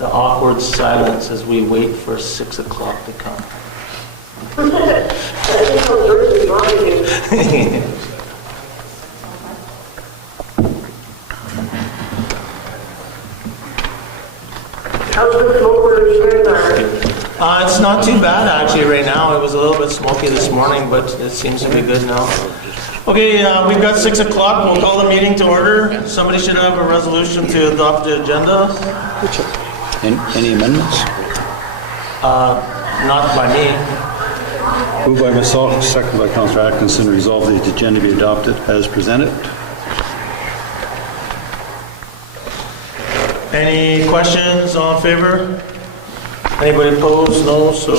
the awkward silence as we wait for 6 o'clock to come. How's the smoke doing there? It's not too bad actually right now. It was a little bit smoky this morning, but it seems to be good now. Okay, we've got 6 o'clock. We'll call the meeting to order. Somebody should have a resolution to adopt the agenda. Any amendments? Not by me. Moved by myself, second by Councillor Atkinson, resolve the agenda be adopted as presented. Any questions? All in favor? Anybody opposed? No. So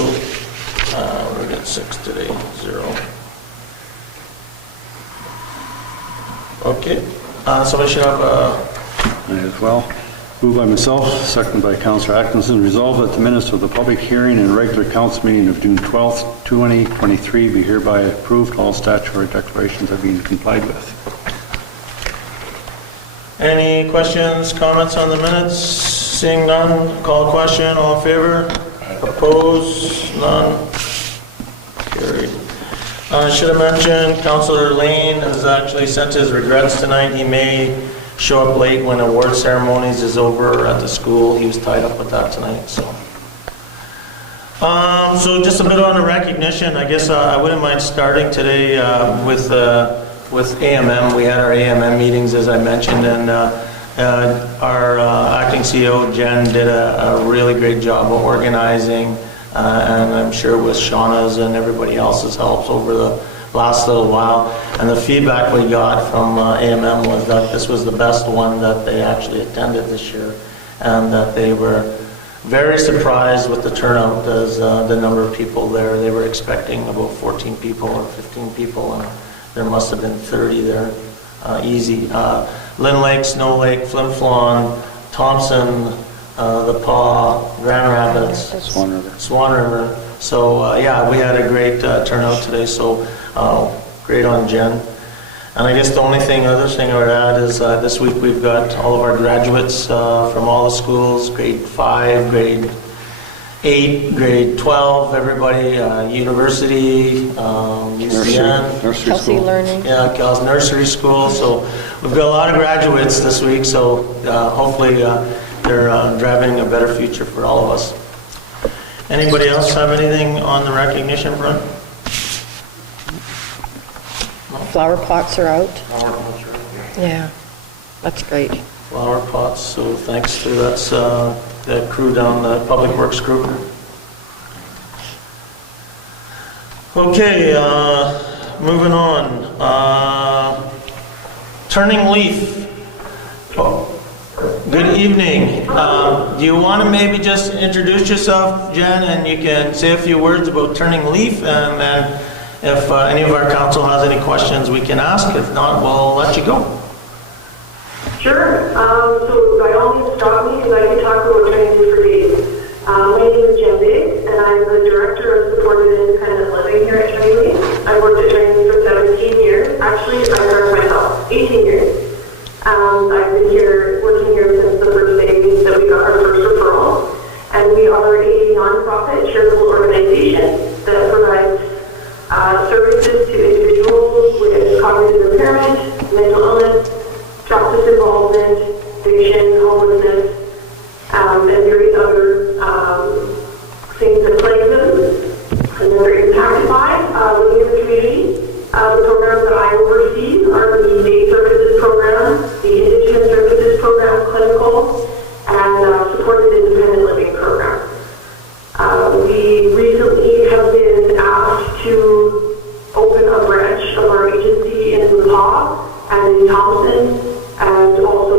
we're at 6 today. 0. Okay. Somebody should have a... I as well. Moved by myself, seconded by Councillor Atkinson, resolve that the minutes of the public hearing and regular council meeting of June 12th, 2023 be hereby approved. All statutory declarations have been complied with. Any questions, comments on the minutes? Seeing none, call a question. All in favor? Opposed? None. Carried. Should have mentioned, Councillor Lane has actually sent his regrets tonight. He may show up late when award ceremonies is over at the school. He was tied up with that tonight, so. So just a bit on the recognition. I guess I wouldn't mind starting today with AMM. We had our AMM meetings, as I mentioned, and our acting CEO, Jen, did a really great job of organizing, and I'm sure with Shauna's and everybody else's helps over the last little while. And the feedback we got from AMM was that this was the best one that they actually attended this year, and that they were very surprised with the turnout as the number of people there. They were expecting about 14 people or 15 people, and there must have been 30 there, easy. Lynn Lake, Snow Lake, Flin Flon, Thompson, the Paw, Grand Rapids, Swan River. So yeah, we had a great turnout today, so great on Jen. And I guess the other thing I would add is this week we've got all of our graduates from all the schools, grade 5, grade 8, grade 12, everybody, university, UCN. Nursery Kelsey school. Learning. Yeah, Cal's nursery school. So we've got a lot of graduates this week, so hopefully they're driving a better future for all of us. Anybody else have anything on the recognition front? Flower pots are out. Flower pots, right? Yeah, that's great. Flower pots, so thanks to the crew down, the Public Works crew. Okay, moving on. Turning Leaf. Oh, good evening. Do you want to maybe just introduce yourself, Jen, and you can say a few words about Turning Leaf, and then if any of our council has any questions we can ask. If not, we'll let you go. Sure. So by all means, stop me because I can talk about Turning Leaf for days. My name is Jen Biggs, and I'm the Director of Supported Independent Living here at Turning Leaf. I've worked at Turning Leaf for 17 years. Actually, I started myself, 18 years. I've been working here since the first day that we got our first referral. And we are a nonprofit charitable organization that provides services to individuals with cognitive impairment, mental illness, justice involvement, addiction, homelessness, and various other things that plague them and they're impacted by living in the community. The programs that I oversee are the Day Services Program, the Indigenous Services Program, Clinical, and Supported Independent Living Program. We recently have been asked to open a branch of our agency in Le Pas and in Thompson, and also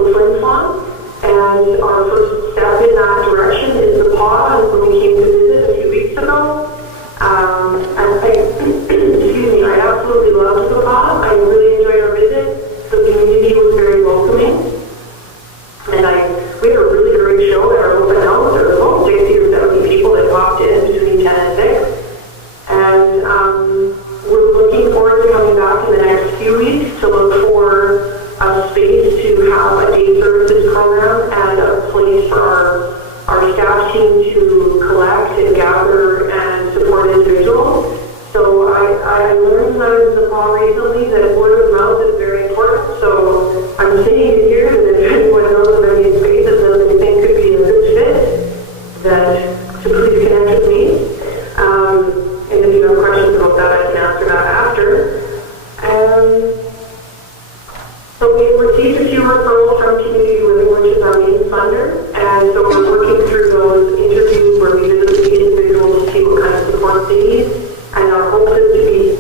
referrals from Community Living, which is our main funder, and so we're working through those interviews where we visit the individuals to see what kind of support they need, and our hope is to be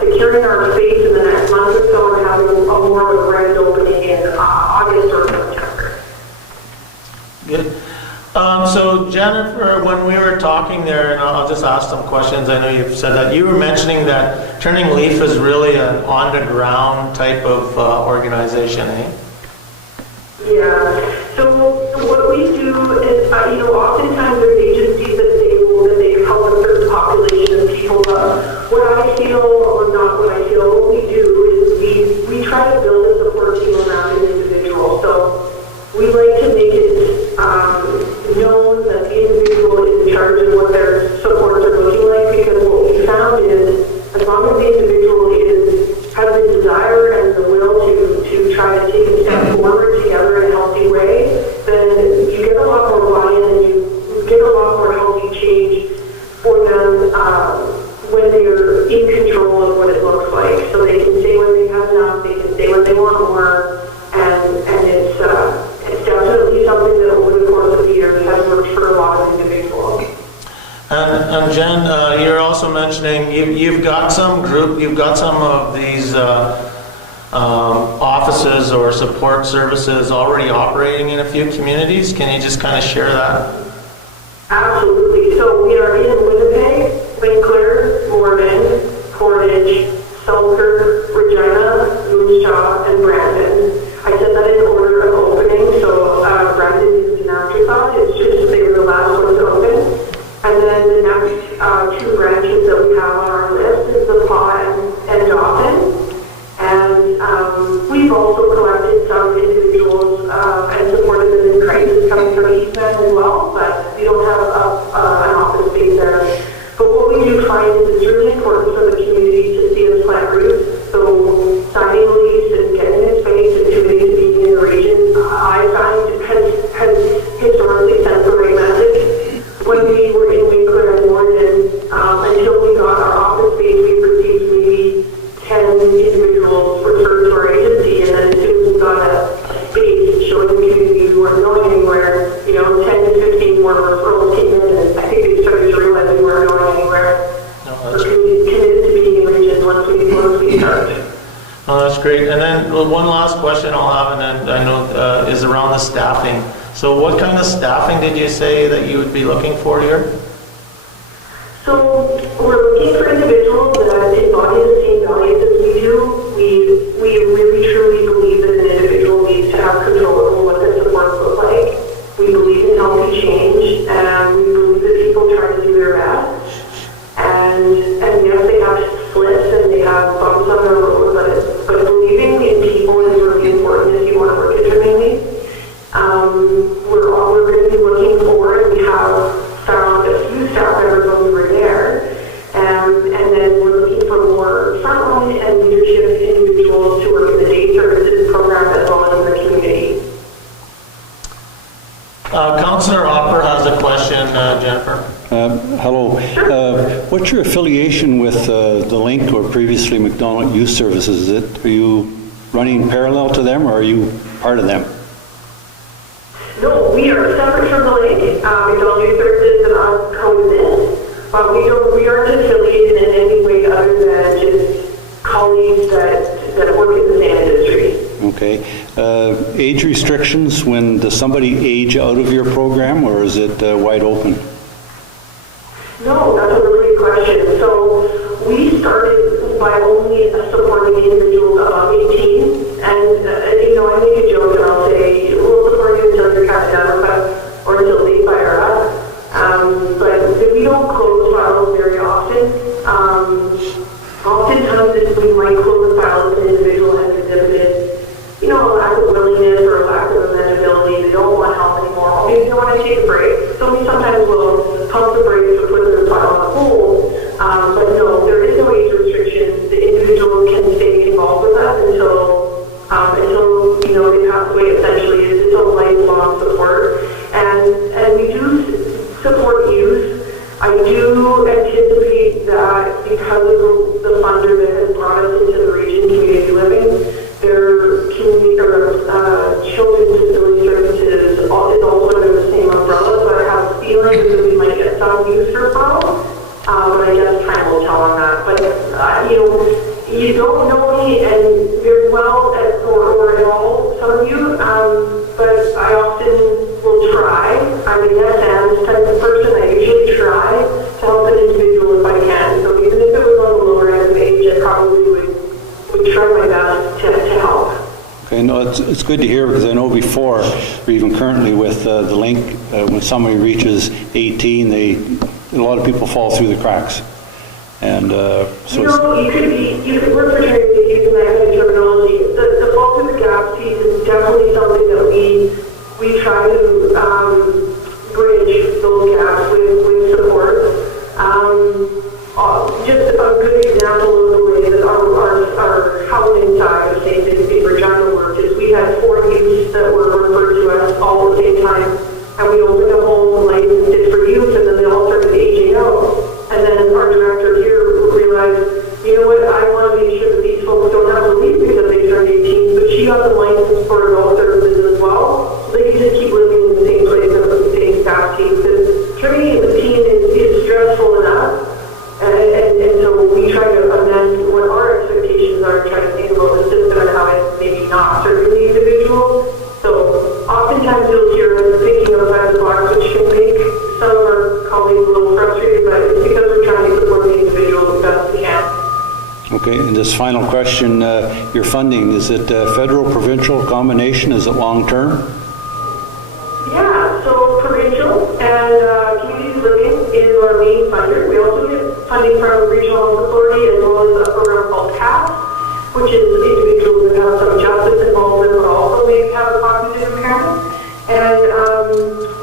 securing our space in the next month or so and having a more of a grand opening in August or September. Good. So Jennifer, when we were talking there, and I'll just ask some questions, I know you've said that, you were mentioning that Turning Leaf is really an on-the-ground type of organization, eh? Yeah. So what we do is, oftentimes there's agencies that they help a certain population of people. What I feel, or not what I feel, what we do is we try to build a support team around an individual. So we like to make it known that the individual is in charge of what their supports are looking like, because what we found is as long as the individual has the desire and the will to try to take a step forward together in a healthy way, then you get a lot more buy-in and you get a lot more healthy change for them when they're in control of what it looks like. So they can say when they have enough, they can say when they want more, and it's definitely something that over the course of the year has worked for a lot of individuals. And Jen, you're also mentioning you've got some of these offices or support services already operating in a few communities. Can you just kind of share that? Absolutely. So we are in Winnipeg, St. Clair, Mormon, Portage, Selkirk, Regina, Moose Jaw, and Brandon. I said that in order of opening, so Brandon is an afterthought. It's just they were the last ones to open. And then the next two branches that we have on our list is the Paw and Dauphin. And we've also collected some individuals and supported them in crisis coming from Eastman as well, but we don't have an office space there. But what we do find is it's really important for the community to see us plant roots. So signing a lease and getting a space and committing to being in the region, I find has historically sent the right message. When we were in Winkler and Morton, until we got our office space, we received maybe 10 individuals referred to our agency, and then as soon as we got a space showing the community we weren't going anywhere, 10 to 15 more referrals came in, and I think they started to realize we weren't going anywhere. We're committed to being in region once we start. Oh, that's great. And then one last question I'll have, and then I know is around the staffing. So what kind of staffing did you say that you would be looking for here? So we're looking for individuals that embody the same values as we do. We really truly believe that an individual needs to have control over what their supports look like. We believe in healthy change, and we believe that people try to do their best. And yes, they have slips and they have bumps on their road, but believing in people is really important if you want to work at Turning. We're going to be looking for, and we have found a few staff members when we were there, and then we're looking for more frontline and leadership individuals to work in the day services program as well as in the community. Councillor Hopper has a question, Jennifer. Hello. What's your affiliation with the Link, or previously McDonald Youth Services? Are you running parallel to them, or are you part of them? No, we are separate from the Link. McDonald Youth Services and us coexist, but we aren't affiliated in any way other than just colleagues that work in the same industry. Okay. Age restrictions, does somebody age out of your program, or is it wide open? No, that's a really good question. So we started by only supporting individuals above 18, and I make a joke and I'll say, we'll support you until you're cast down or until they fire us. But we don't close files very often. Oftentimes we might close a file if an individual has exhibited a lack of willingness or a lack of amenability. They don't want help anymore. Or maybe they want to take a break. So we sometimes will pump the brakes or put the file on hold. But no, there is no age restriction. The individual can stay involved with us until they pass away. Essentially, it's a lifelong support. And we do support youth. I do anticipate that because of the funder that has brought us into the region, Community Living, their community or good to hear, because I know before, or even currently with the link, when somebody reaches 18, a lot of people fall through the cracks. And so you could work for charity using that kind of terminology. The fall through the gap piece is definitely something that we try to bridge those gaps with support. Just a good example of the way that our housing side of things in Regina worked is we had 4 youths that were referred to us all at the same time, and we opened a home licensed it for youth, and then they all started aging out. And then our director here realized, you know what, I want to make sure that these folks don't have to leave because they turned 18, but she got the license for adult services as well, so they can just keep living in the same place and with the same staff team. Because turning 18 is stressful enough. And so we try to amend what our expectations are and try to think about the system and how it's maybe not serving the individual. So oftentimes you'll hear us thinking outside the box, which can make some of our colleagues a little frustrated, but it's because we're trying to support the individual as best we can. Okay, and this final question, your funding, is it federal, provincial, combination? Is it long-term? Yeah, so provincial and community living is our main funder. We also get funding from Regional Health Authority as well as a program called CAP, which is individuals that have some justice involvement but also may have a cognitive impairment. And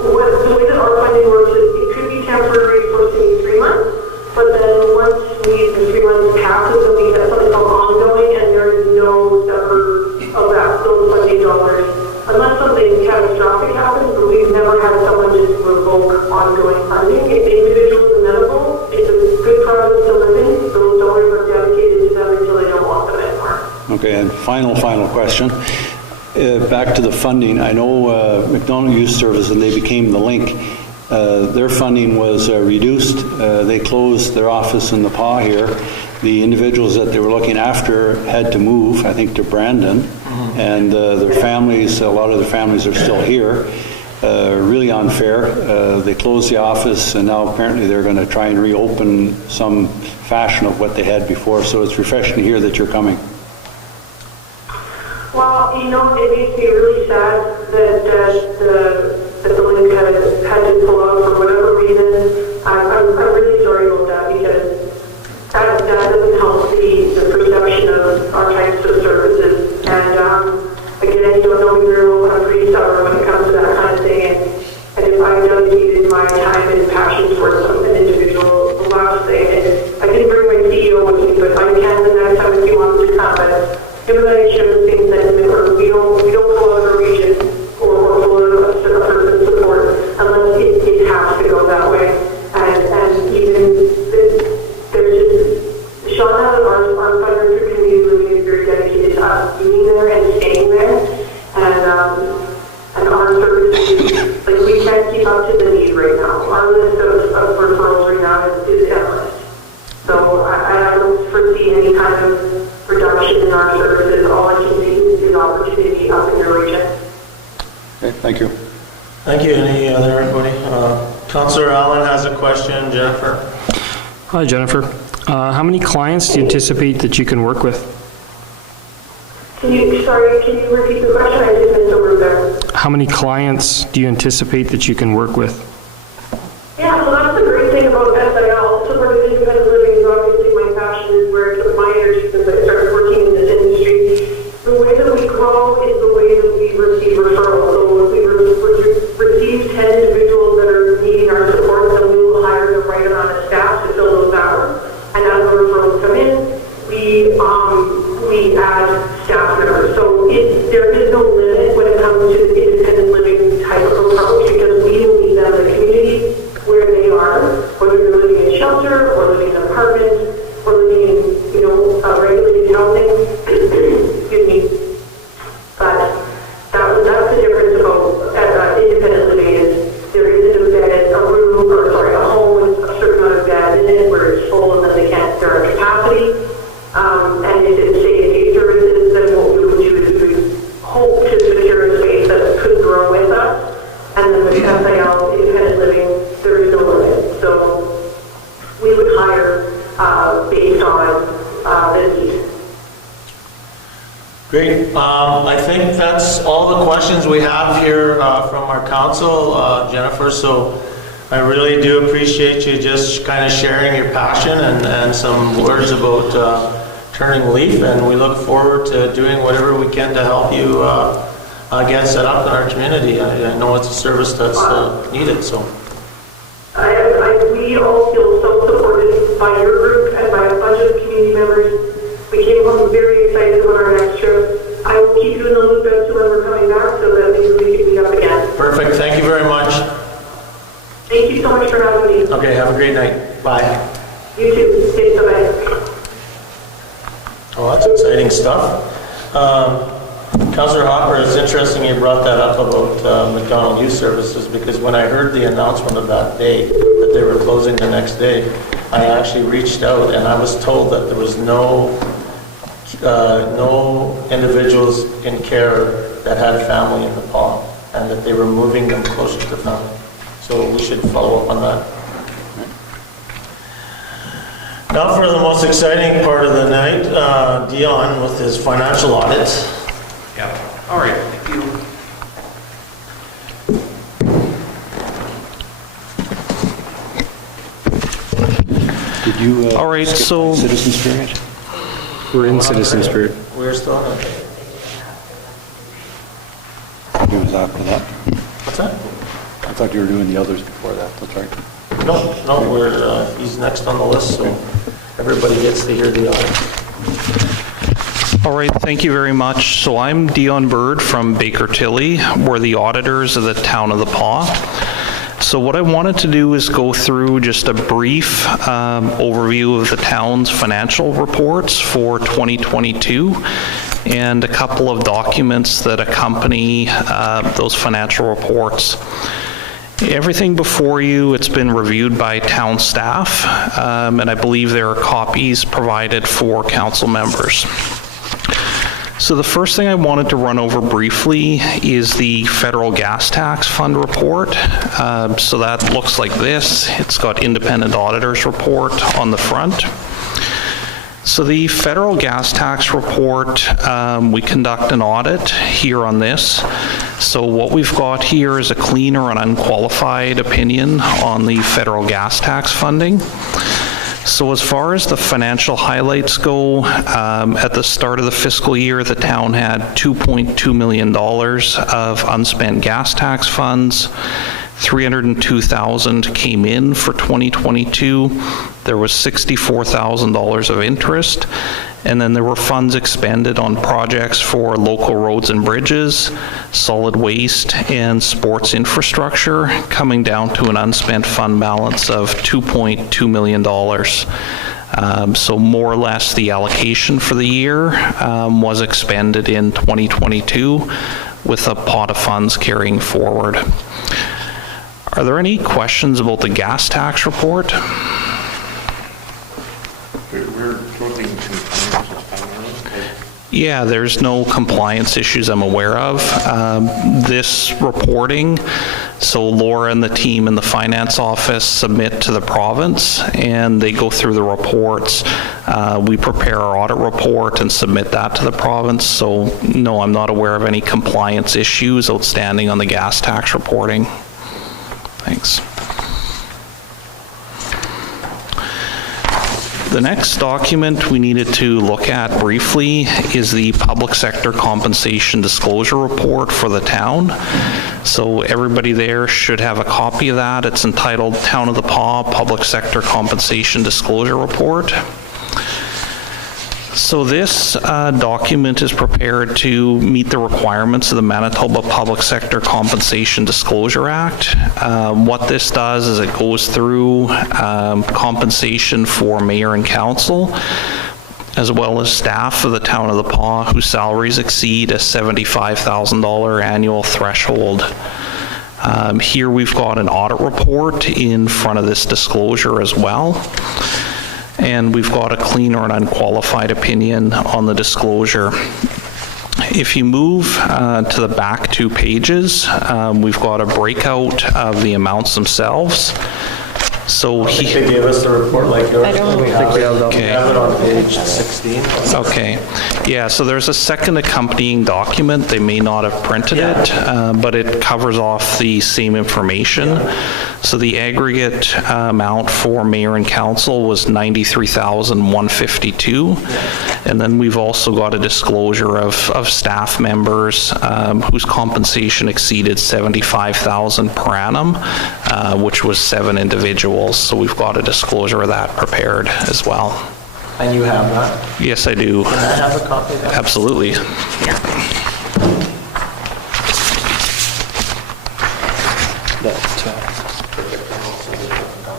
the way that our funding works is it could be temporary for say 3 months, but then once the 3 months passes, then we get something called ongoing, and there is no separate of those funding dollars unless something catastrophic happens. But we've never had someone just revoke ongoing funding. If the individual is amenable, it's a good province to live in. Those dollars are dedicated to them until they don't want them anymore. Okay, and final question. Back to the funding. I know McDonald Youth Service, and they became the link. Their funding was reduced. They closed their office in the PA here. The individuals that they were looking after had to move, I think, to Brandon, and their families, a lot of the families are still here. Really unfair. They closed the office, and now apparently they're going to try and reopen some fashion of what they had before. So it's refreshing to hear that you're coming. Well, you know, it makes me really sad that the link had to pull out for whatever reason. I'm really sorry about that because that doesn't help the perception of our types of services. And again, you don't know me very well. I'm pretty stubborn when it comes to that kind of thing. And if I've dedicated my time and passion towards an individual, the last thing, and I didn't bring my CEO with me, but I can the next time if he wants to come. But given that I share the same sentiment, where we don't pull out of a region or pull out of a person's support unless it has to go that way. And even there's just Shauna, our funder for community living, is very dedicated to us being there and staying there. And our services, like, we can't keep up to the need right now. Our list of referrals right now is endless. So I don't foresee any kind of reduction in our services. All I can see is opportunity up in the region. Okay, thank you. Thank you. Any other anybody? Councillor Allen has a question. Jennifer. Hi, Jennifer. How many clients do you anticipate that you can work with? Can you repeat the question? I just missed a word there. How many clients do you anticipate that you can work with? Yeah, so that's the great thing about SIL. Supported independent living is obviously my passion, is where I took my energy since I started working in this industry. The way that we grow is the way that we receive referrals. So if we receive 10 individuals that are needing our support, then we will hire the right amount of staff to fill those hours. And as the referrals come in, we add staff members. So there is no limit when it comes to the independent living type of approach because we will need them to that's all the questions we have here from our council, Jennifer. So I really do appreciate you just kind of sharing your passion and some words about turning leaf, and we look forward to doing whatever we can to help you get set up in our community. I know it's a service that's needed, so. We all feel so supported by your group and by a bunch of community members. We came home very excited about our next trip. I will keep you in the loop as to when we're coming back so that we can meet up again. Perfect. Thank you very much. Thank you so much for having me. Okay, have a great night. Bye. You too. Stay bye. Oh, that's exciting stuff. Councillor Hopper, it's interesting you brought that up about McDonald Youth Services, because when I heard the announcement of that day, that they were closing the next day, I actually reached out and I was told that there was no individuals in care that had family in the Paw, and that they were moving them closer to family. So we should follow up on that. Now for the most exciting part of the night, Dion with his financial audit. Yeah, all right, thank you. Did you All right, skip so- citizens period? We're in citizens period. We're still on it. He was after that. What's that? I thought you were doing the others before that, that's right. No, we're, he's next on the list, so everybody gets to hear the audit. All right, thank you very much. So I'm Dion Bird from Baker Tilly. We're the auditors of the town of the Paw. So what I wanted to do is go through just a brief overview of the town's financial reports for 2022 and a couple of documents that accompany those financial reports. Everything before you, it's been reviewed by town staff, and I believe there are copies provided for council members. So the first thing I wanted to run over briefly is the federal gas tax fund report. So that looks like this. It's got independent auditors report on the front. So the federal gas tax report, we conduct an audit here on this. So what we've got here is a clean or an unqualified opinion on the federal gas tax funding. So as far as the financial highlights go, at the start of the fiscal year, the town had $2.2 million of unspent gas tax funds. $302,000 came in for 2022. There was $64,000 of interest, and then there were funds expended on projects for local roads and bridges, solid waste, and sports infrastructure, coming down to an unspent fund balance of $2.2 million. So more or less the allocation for the year was expended in 2022 with a pot of funds carrying forward. Are there any questions about the gas tax report? We're closing compliance. Yeah, there's no compliance issues I'm aware of. This reporting, so Laura and the team in the finance office submit to the province and they go through the reports. We prepare our audit report and submit that to the province. So no, I'm not aware of any compliance issues outstanding on the gas tax reporting. Thanks. The next document we needed to look at briefly is the public sector compensation disclosure report for the town. So everybody there should have a copy of that. It's entitled Town of the Paw Public Sector Compensation Disclosure Report. So this document is prepared to meet the requirements of the Manitoba Public Sector Compensation Disclosure Act. What this does is it goes through compensation for mayor and council, as well as staff of the town of the Paw whose salaries exceed a $75,000 annual threshold. Here we've got an audit report in front of this disclosure as well. And we've got a clean or an unqualified opinion on the disclosure. If you move to the back 2 pages, we've got a breakout of the amounts themselves. So I think he, they gave us the report like yours. I don't We have it. Okay. We have it on page 16. okay, yeah, so there's a second accompanying document. They may not have printed it, but it covers off the same information. So the aggregate amount for mayor and council was $93,152. And then we've also got a disclosure of staff members whose compensation exceeded $75,000 per annum, which was 7 individuals. So we've got a disclosure of that prepared as well. And you have that. Yes, I do. Can I have a copy of that? Absolutely.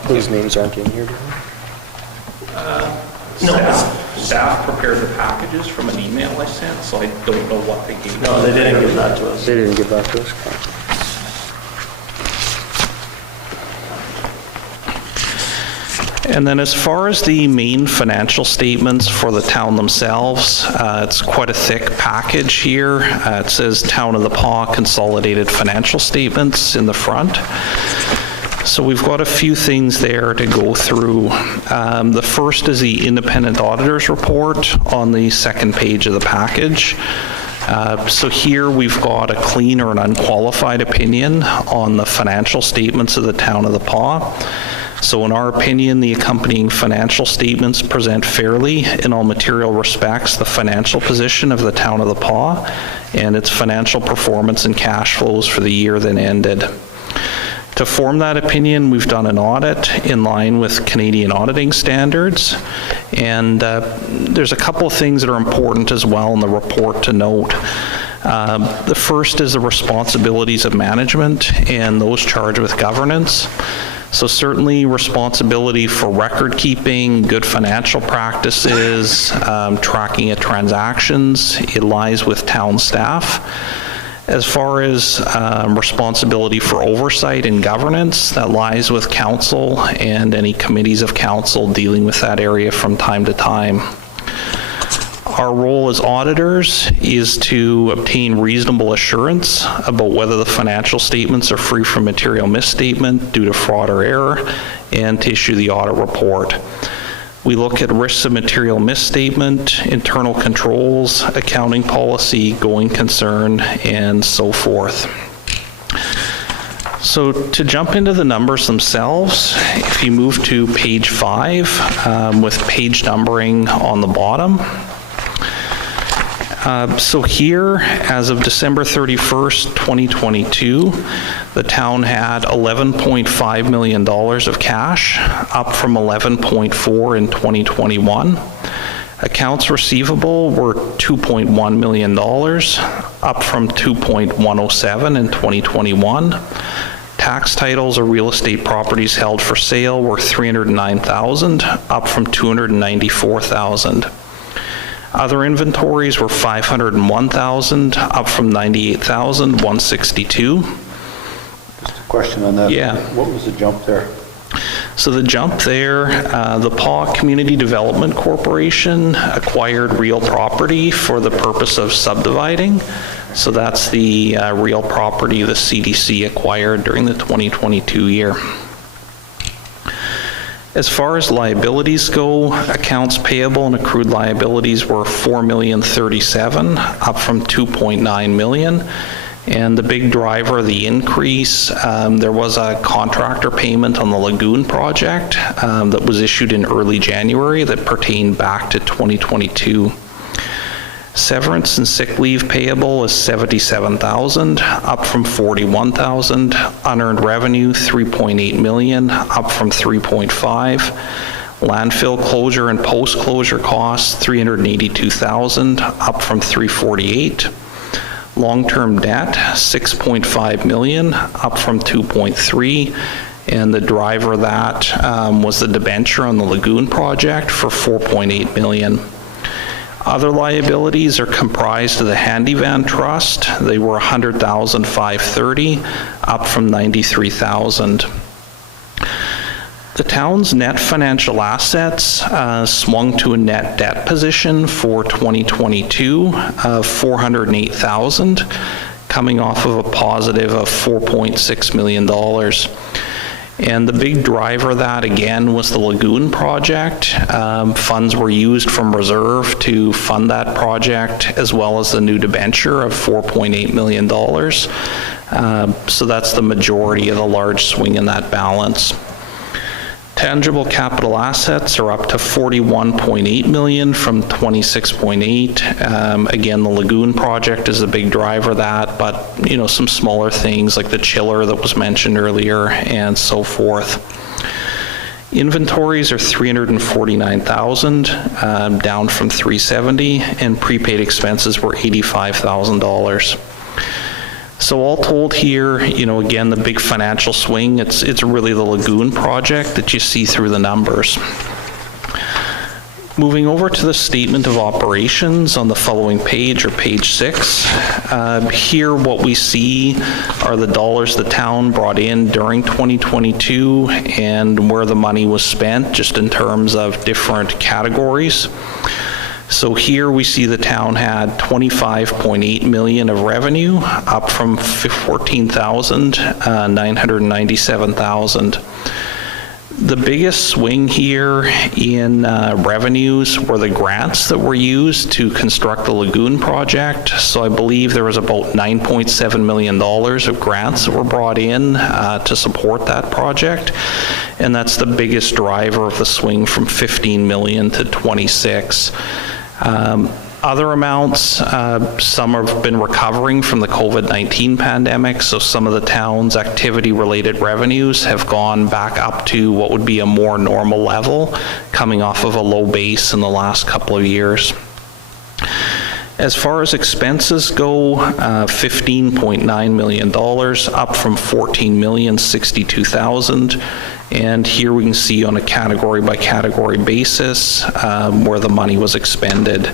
Those names aren't in here, do Staff prepared the packages from an email I sent, so I don't know what they gave. No, they didn't give that to us. they didn't give that to us. And then as far as the main financial statements for the town themselves, it's quite a thick package here. It says Town of the Paw Consolidated Financial Statements in the front. So we've got a few things there to go through. The first is the independent auditor's report on the second page of the package. So here we've got a clean or an unqualified opinion on the financial statements of the Town of the Paw. So in our opinion, the accompanying financial statements present fairly in all material respects the financial position of the Town of the Paw and its financial performance and cash flows for the year that ended. To form that opinion, we've done an audit in line with Canadian auditing standards, and there's a couple of things that are important as well in the report to note. The first is the responsibilities of management and those charged with governance. So certainly responsibility for record keeping, good financial practices, tracking of transactions, it lies with town staff. As far as responsibility for oversight and governance, that lies with council and any committees of council dealing with that area from time to time. Our role as auditors is to obtain reasonable assurance about whether the financial statements are free from material misstatement due to fraud or error, and to issue the audit report. We look at risks of material misstatement, internal controls, accounting policy, going concern, and so forth. So to jump into the numbers themselves, if you move to page 5 with page numbering on the bottom. So here, as of December 31st, 2022, the town had $11.5 million of cash, up from $11.4 in 2021. Accounts receivable were $2.1 million, up from $2.107 in 2021. Tax titles or real estate properties held for sale were $309,000, up from $294,000. Other inventories were $501,000, up from $98,162. Just a question on that. Yeah. What was the jump there? So the jump there, the Paw Community Development Corporation acquired real property for the purpose of subdividing. So that's the real property the CDC acquired during the 2022 year. As far as liabilities go, accounts payable and accrued liabilities were $4,037,000, up from $2.9 million. And the big driver of the increase, there was a contractor payment on the Lagoon project that was issued in early January that pertained back to 2022. Severance and sick leave payable is $77,000, up from $41,000. Unearned revenue, $3.8 million, up from $3.5. Landfill closure and post-closure costs, $382,000, up from $348,000. Long-term debt, $6.5 million, up from $2.3. And the driver of that was the debenture on the Lagoon project for $4.8 million. Other liabilities are comprised of the Handy Van Trust. They were $100,530, up from $93,000. The town's net financial assets swung to a net debt position for 2022 of $408,000, coming off of a positive of $4.6 million. And the big driver of that, again, was the lagoon project. Funds were used from reserve to fund that project, as well as the new debenture of $4.8 million. So that's the majority of the large swing in that balance. Tangible capital assets are up to $41.8 million from $26.8. Again, the lagoon project is a big driver of that, but some smaller things like the chiller that was mentioned earlier and so forth. Inventories are $349,000, down from $370, and prepaid expenses were $85,000. So all told here, again, the big financial swing, it's really the lagoon project that you see through the numbers. Moving over to the statement of operations on the following page, or page 6. Here what we see are the dollars the town brought in during 2022 and where the money was spent, just in terms of different categories. So here we see the town had $25.8 million of revenue, up from $997,000. The biggest swing here in revenues were the grants that were used to construct the lagoon project. So I believe there was about $9.7 million of grants that were brought in to support that project. And that's the biggest driver of the swing from 15 million to 26. Other amounts, some have been recovering from the COVID-19 pandemic, so some of the town's activity-related revenues have gone back up to what would be a more normal level, coming off of a low base in the last couple of years. As far as expenses go, $15.9 million, up from $14,062,000. And here we can see on a category-by-category basis where the money was expended.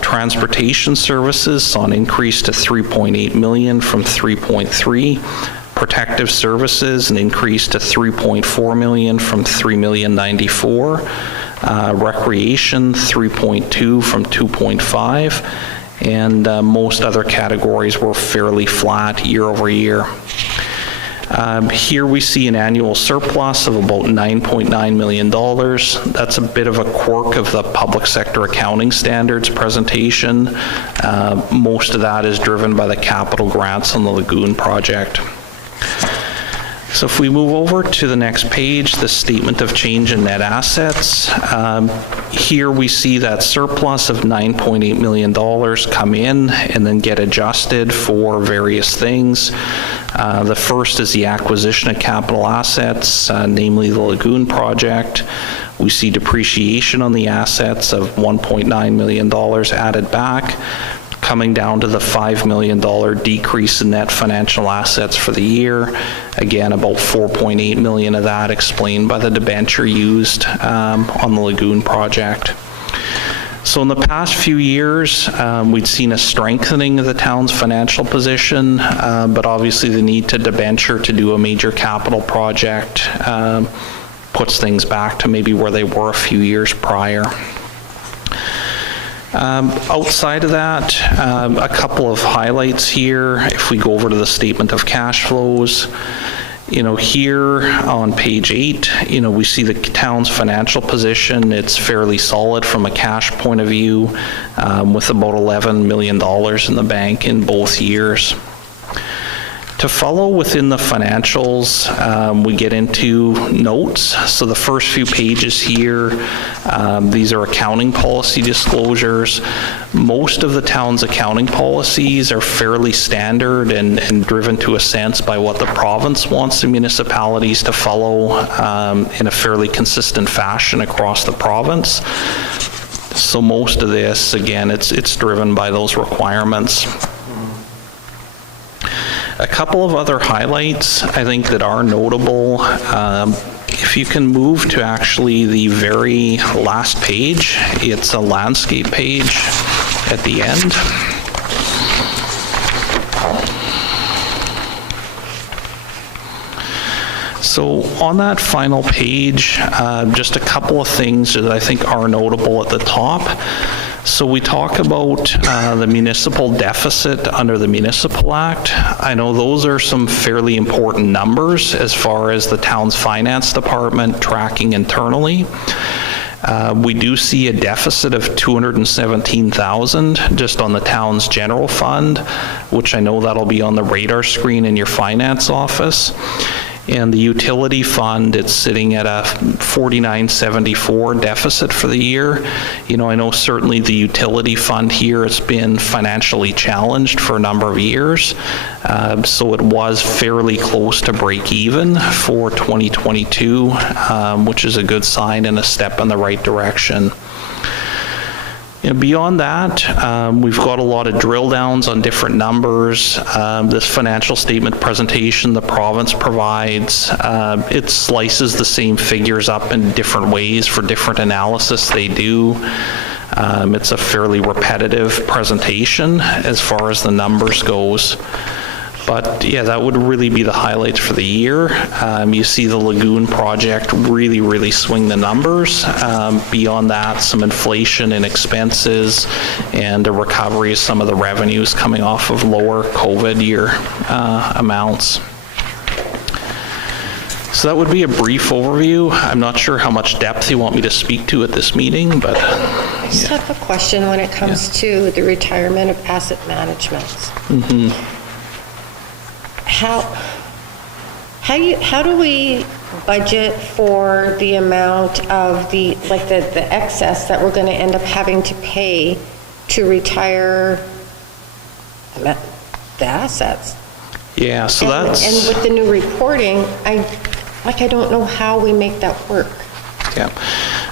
Transportation services saw an increase to $3.8 million from $3.3. Protective services, an increase to $3.4 million from $3,094,000. Recreation, $3.2 from $2.5. And most other categories were fairly flat year over year. Here we see an annual surplus of about $9.9 million. That's a bit of a quirk of the public sector accounting standards presentation. Most of that is driven by the capital grants on the lagoon project. So if we move over to the next page, the statement of change in net assets, here we see that surplus of $9.8 million come in and then get adjusted for various things. The first is the acquisition of capital assets, namely the lagoon project. We see depreciation on the assets of $1.9 million added back, coming down to the $5 million decrease in net financial assets for the year. Again, about $4.8 million of that explained by the debenture used on the lagoon project. So in the past few years, we'd seen a strengthening of the town's financial position, but obviously the need to debenture to do a major capital project puts things back to maybe where they were a few years prior. Outside of that, a couple of highlights here. If we go over to the statement of cash flows, here on page 8, we see the town's financial position. It's fairly solid from a cash point of view, with about $11 million in the bank in both years. To follow within the financials, we get into notes. So the first few pages here, these are accounting policy disclosures. Most of the town's accounting policies are fairly standard and driven to a sense by what the province wants the municipalities to follow in a fairly consistent fashion across the province. So most of this, again, it's driven by those requirements. A couple of other highlights, I think, that are notable. If you can move to actually the very last page, it's a landscape page at the end. So on that final page, just a couple of things that I think are notable at the top. So we talk about the municipal deficit under the Municipal Act. I know those are some fairly important numbers as far as the town's finance department tracking internally. We do see a deficit of 217,000 just on the town's general fund, which I know that'll be on the radar screen in your finance office. And the utility fund, it's sitting at a 4974 deficit for the year. You know, I know certainly the utility fund here has been financially challenged for a number of years. So it was fairly close to break even for 2022, which is a good sign and a step in the right direction. And beyond that, we've got a lot of drill downs on different numbers. This financial statement presentation the province provides, it slices the same figures up in different ways for different analysis they do. It's a fairly repetitive presentation as far as the numbers goes. But yeah, that would really be the highlights for the year. You see the Lagoon project really swing the numbers. Beyond that, some inflation in expenses and a recovery of some of the revenues coming off of lower COVID year amounts. So that would be a brief overview. I'm not sure how much depth you want me to speak to at this meeting, but... I just have a question when it comes to the retirement of asset management. How do we budget for the amount of the excess that we're going to end up having to pay to retire the assets? Yeah, so that's... And with the new reporting, I don't know how we make that work. Yeah.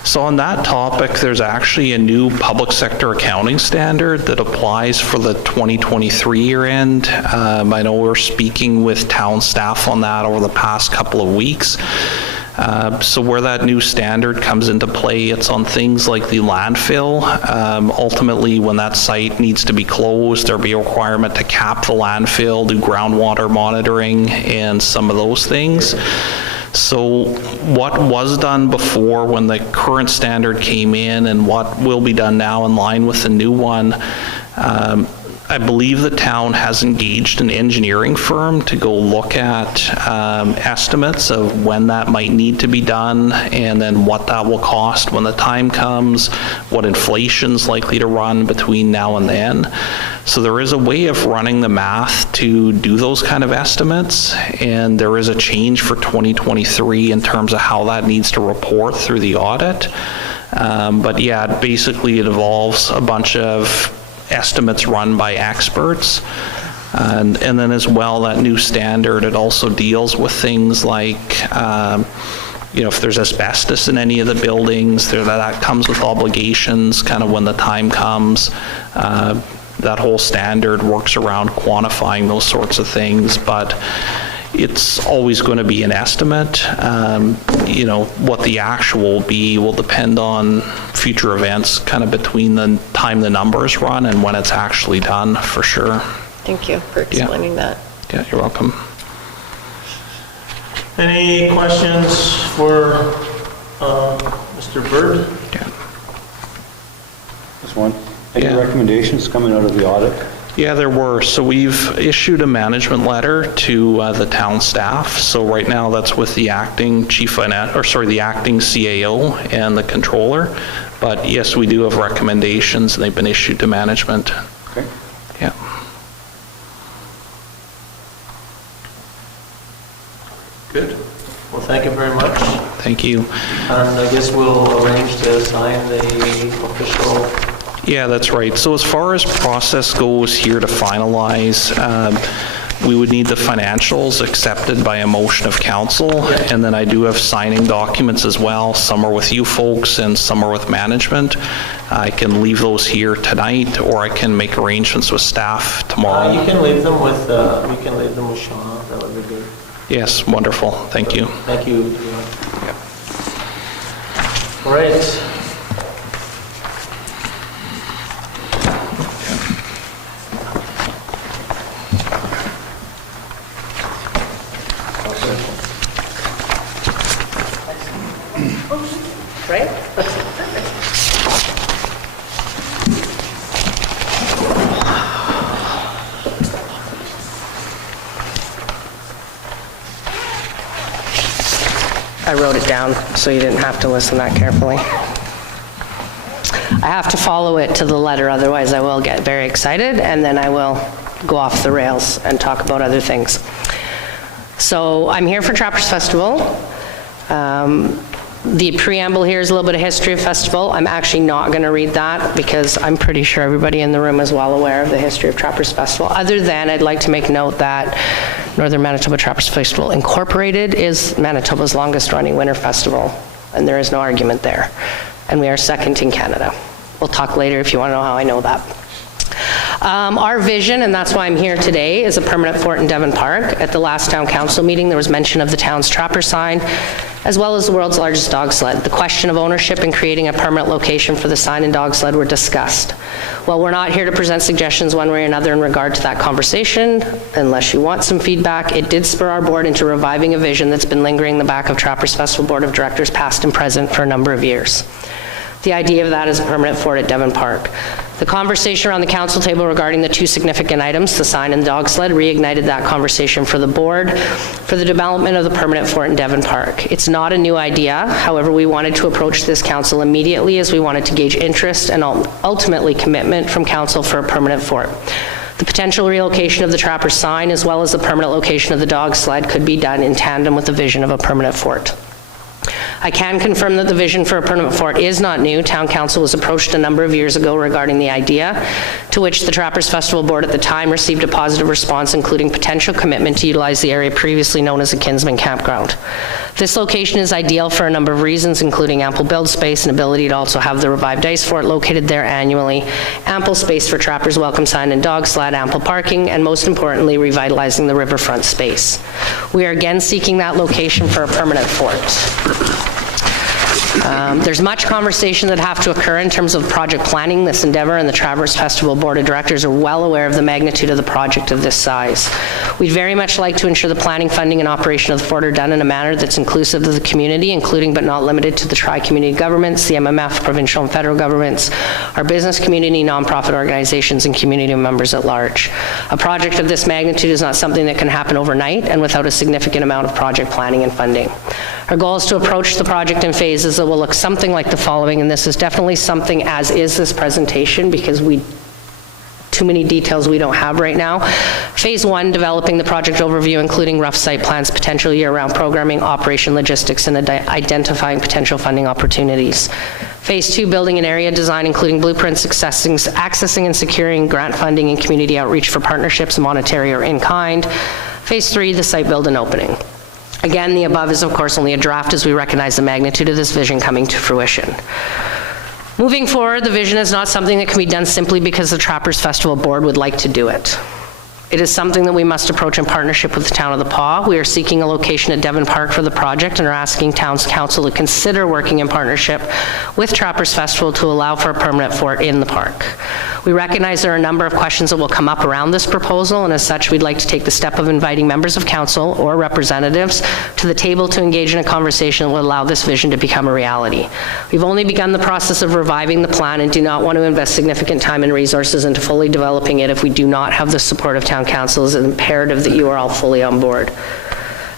So on that topic, there's actually a new public sector accounting standard that applies for the 2023 year end. I know we're speaking with town staff on that over the past couple of weeks. So where that new standard comes into play, it's on things like the landfill. Ultimately, when that site needs to be closed, there'll be a requirement to cap the landfill, do groundwater monitoring, and some of those things. So what was done before when the current standard came in and what will be done now in line with the new one, I believe the town has engaged an engineering firm to go look at estimates of when that might need to be done and then what that will cost when the time comes, what inflation's likely to run between now and then. So there is a way of running the math to do those kind of estimates, and there is a change for 2023 in terms of how that needs to report through the audit. But yeah, basically it involves a bunch of estimates run by experts. And then as well, that new standard, it also deals with things like, if there's asbestos in any of the buildings, that comes with obligations kind of when the time comes. That whole standard works around quantifying those sorts of things, but it's always going to be an estimate. What the actual will be will depend on future events kind of between the time the numbers run and when it's actually done, for sure. Thank you for explaining that. Yeah, you're welcome. Any questions for Mr. Bird? Yeah. Just one. Any Yeah. recommendations coming out of the audit? Yeah, there were. So we've issued a management letter to the town staff. So right now that's with the acting the acting CAO and the controller. But yes, we do have recommendations, and they've been issued to management. Okay. Yeah. Good. Well, thank you very much. Thank you. And I guess we'll arrange to sign the official... Yeah, that's right. So as far as process goes here to finalize, we would need the financials accepted by a motion of council, and then I do have signing documents as well. Some are with you folks and some are with management. I can leave those here tonight, or I can make arrangements with staff tomorrow. You can leave them with Shauna. That would be good. Yes, wonderful. Thank you. Thank you. All right. Right? I wrote it down so you didn't have to listen that carefully. I have to follow it to the letter, otherwise I will get very excited, and then I will go off the rails and talk about other things. So I'm here for Trappers Festival. The preamble here is a little bit of history of festival. I'm actually not going to read that because I'm pretty sure everybody in the room is well aware of the history of Trappers Festival. Other than I'd like to make note that Northern Manitoba Trappers Festival Incorporated is Manitoba's longest running winter festival, and there is no argument there. And we are second in Canada. We'll talk later if you want to know how I know that. Our vision, and that's why I'm here today, is a permanent fort in Devon Park. At the last town council meeting, there was mention of the town's trapper sign, as well as the world's largest dog sled. The question of ownership and creating a permanent location for the sign and dog sled were discussed. While we're not here to present suggestions one way or another in regard to that conversation, unless you want some feedback, it did spur our board into reviving a vision that's been lingering in the back of Trappers Festival Board of Directors past and present for a number of years. The idea of that is a permanent fort at Devon Park. The conversation around the council table regarding the two significant items, the sign and the dog sled, reignited that conversation for the board for the development of the permanent fort in Devon Park. It's not a new idea. However, we wanted to approach this council immediately as we wanted to gauge interest and ultimately commitment from council for a permanent fort. The potential relocation of the trapper sign as well as the permanent location of the dog sled could be done in tandem with the vision of a permanent fort. I can confirm that the vision for a permanent fort is not new. Town council was approached a number of years ago regarding the idea, to which the Trappers Festival Board at the time received a positive response, including potential commitment to utilize the area previously known as a Kinsman campground. This location is ideal for a number of reasons, including ample build space and ability to also have the revived ice fort located there annually, ample space for trappers welcome sign and dog sled, ample parking, and most importantly, revitalizing the riverfront space. We are again seeking that location for a permanent fort. There's much conversation that have to occur in terms of project planning this endeavor, and the Trappers Festival Board of Directors are well aware of the magnitude of the project of this size. We'd very much like to ensure the planning, funding, and operation of the fort are done in a manner that's inclusive of the community, including but not limited to the tri-community governments, the MMF, provincial and federal governments, our business community, nonprofit organizations, and community members at large. A project of this magnitude is not something that can happen overnight and without a significant amount of project planning and funding. Our goal is to approach the project in phases that will look something like the following, and this is definitely something as is this presentation because too many details we don't have right now. Phase 1, developing the project overview, including rough site plans, potential year-round programming, operation logistics, and identifying potential funding opportunities. Phase 2, building an area design, including blueprints, accessing and securing grant funding and community outreach for partnerships, monetary or in-kind. Phase 3, the site build and opening. Again, the above is of course only a draft as we recognize the magnitude of this vision coming to fruition. Moving forward, the vision is not something that can be done simply because the Trappers Festival Board would like to do it. It is something that we must approach in partnership with the Town of the Paw. We are seeking a location at Devon Park for the project and are asking Town's Council to consider working in partnership with Trappers Festival to allow for a permanent fort in the park. We recognize there are a number of questions that will come up around this proposal, and as such, we'd like to take the step of inviting members of council or representatives to the table to engage in a conversation that will allow this vision to become a reality. We've only begun the process of reviving the plan and do not want to invest significant time and resources into fully developing it if we do not have the support of Town Council. It's imperative that you are all fully on board.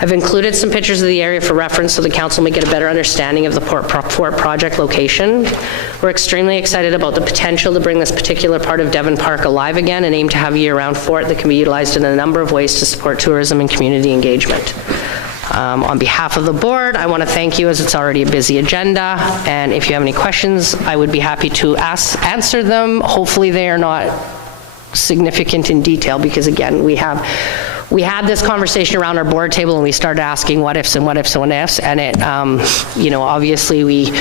I've included some pictures of the area for reference so the council may get a better understanding of the fort project location. We're extremely excited about the potential to bring this particular part of Devon Park alive again and aim to have a year-round fort that can be utilized in a number of ways to support tourism and community engagement. On behalf of the board, I want to thank you as it's already a busy agenda, and if you have any questions, I would be happy to answer them. Hopefully they are not significant in detail because again, we had this conversation around our board table and we started asking what ifs and what ifs and what ifs, and it, obviously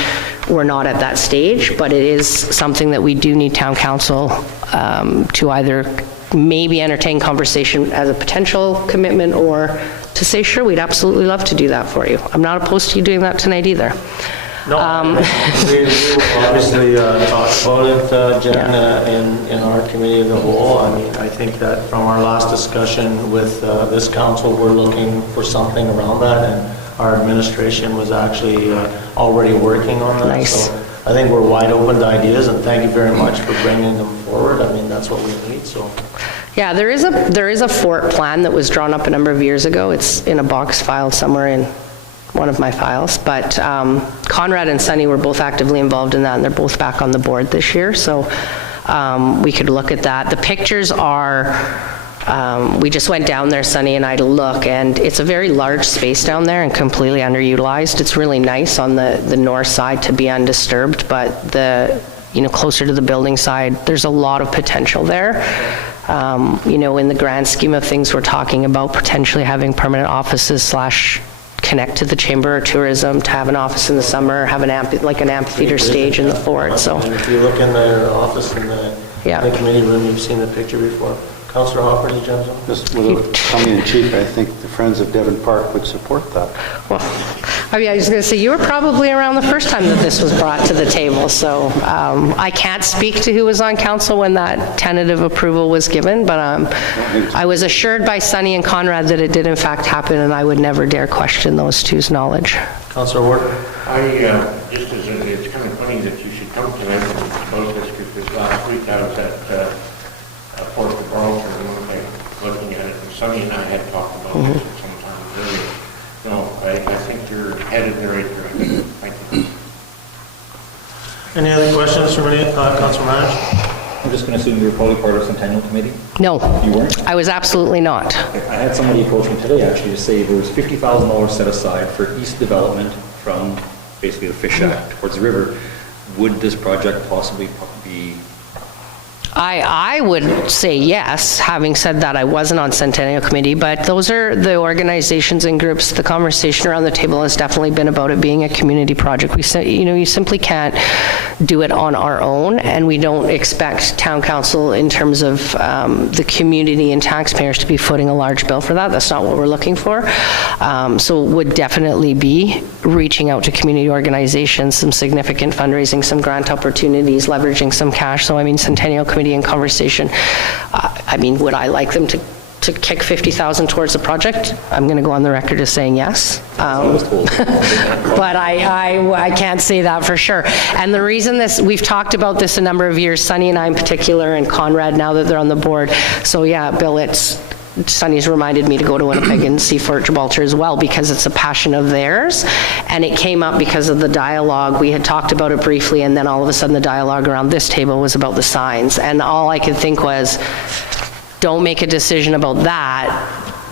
we're not at that stage, but it is something that we do need Town Council to either maybe entertain conversation as a potential commitment or to say, sure, we'd absolutely love to do that for you. I'm not opposed to you doing that tonight either. No, we will obviously talk about it, Jen, in our committee of the whole. I mean, I think that from our last discussion with this council, we're looking for something around that, and our administration was actually already working on that. Nice. So I think we're wide open to ideas, and thank you very much for bringing them forward. I mean, that's what we need, so. Yeah, there is a fort plan that was drawn up a number of years ago. It's in a box filed somewhere in one of my files. But Conrad and Sunny were both actively involved in that, and they're both back on the board this year, so we could look at that. The pictures are, we just went down there, Sunny and I, to look, and it's a very large space down there and completely underutilized. It's really nice on the north side to be undisturbed, but closer to the building side, there's a lot of potential there. In the grand scheme of things, we're talking about potentially having permanent offices / connect to the Chamber of Tourism, to have an office in the summer, have an amphitheater stage in the fort, so. And if you look in their office in the committee room, you've seen the picture before. Councillor Hopper, did you have something? Just without tongue in cheek, I think the Friends of Devon Park would support that. Well, I was going to say, you were probably around the first time that this was brought to the table, so I can't speak to who was on council when that tentative approval was given, but I was assured by Sunny and Conrad that it did in fact happen, and I would never dare question those two's knowledge. Councillor Ward? It's kind of funny that you should come tonight about this, because this last week I was at Fort Gibraltar and looking at it, and Sunny and I had talked about this at some time earlier. No, I think you're headed in the right direction. Thank you. Any other questions from Councillor Manage? I'm just going to assume you were probably part of Centennial Committee? No. You weren't? I was absolutely not. I had somebody approach me today actually to say there was $50,000 set aside for east development from basically the fish shack towards the river. Would this project possibly be? I would say yes. Having said that, I wasn't on Centennial Committee, but those are the organizations and groups. The conversation around the table has definitely been about it being a community project. You simply can't do it on our own, and we don't expect town council in terms of the community and taxpayers to be footing a large bill for that. That's not what we're looking for. So it would definitely be reaching out to community organizations, some significant fundraising, some grant opportunities, leveraging some cash. So Centennial Committee in conversation. Would I like them to kick $50,000 towards the project? I'm going to go on the record as saying yes. But I can't say that for sure. And the reason we've talked about this a number of years, Sunny and I in particular, and Conrad now that they're on the board. So yeah, Bill, Sunny's reminded me to go to Winnipeg and see Fort Gibraltar as well, because it's a passion of theirs, and it came up because of the dialogue. We had talked about it briefly, and then all of a sudden the dialogue around this table was about the signs, and all I could think was, don't make a decision about that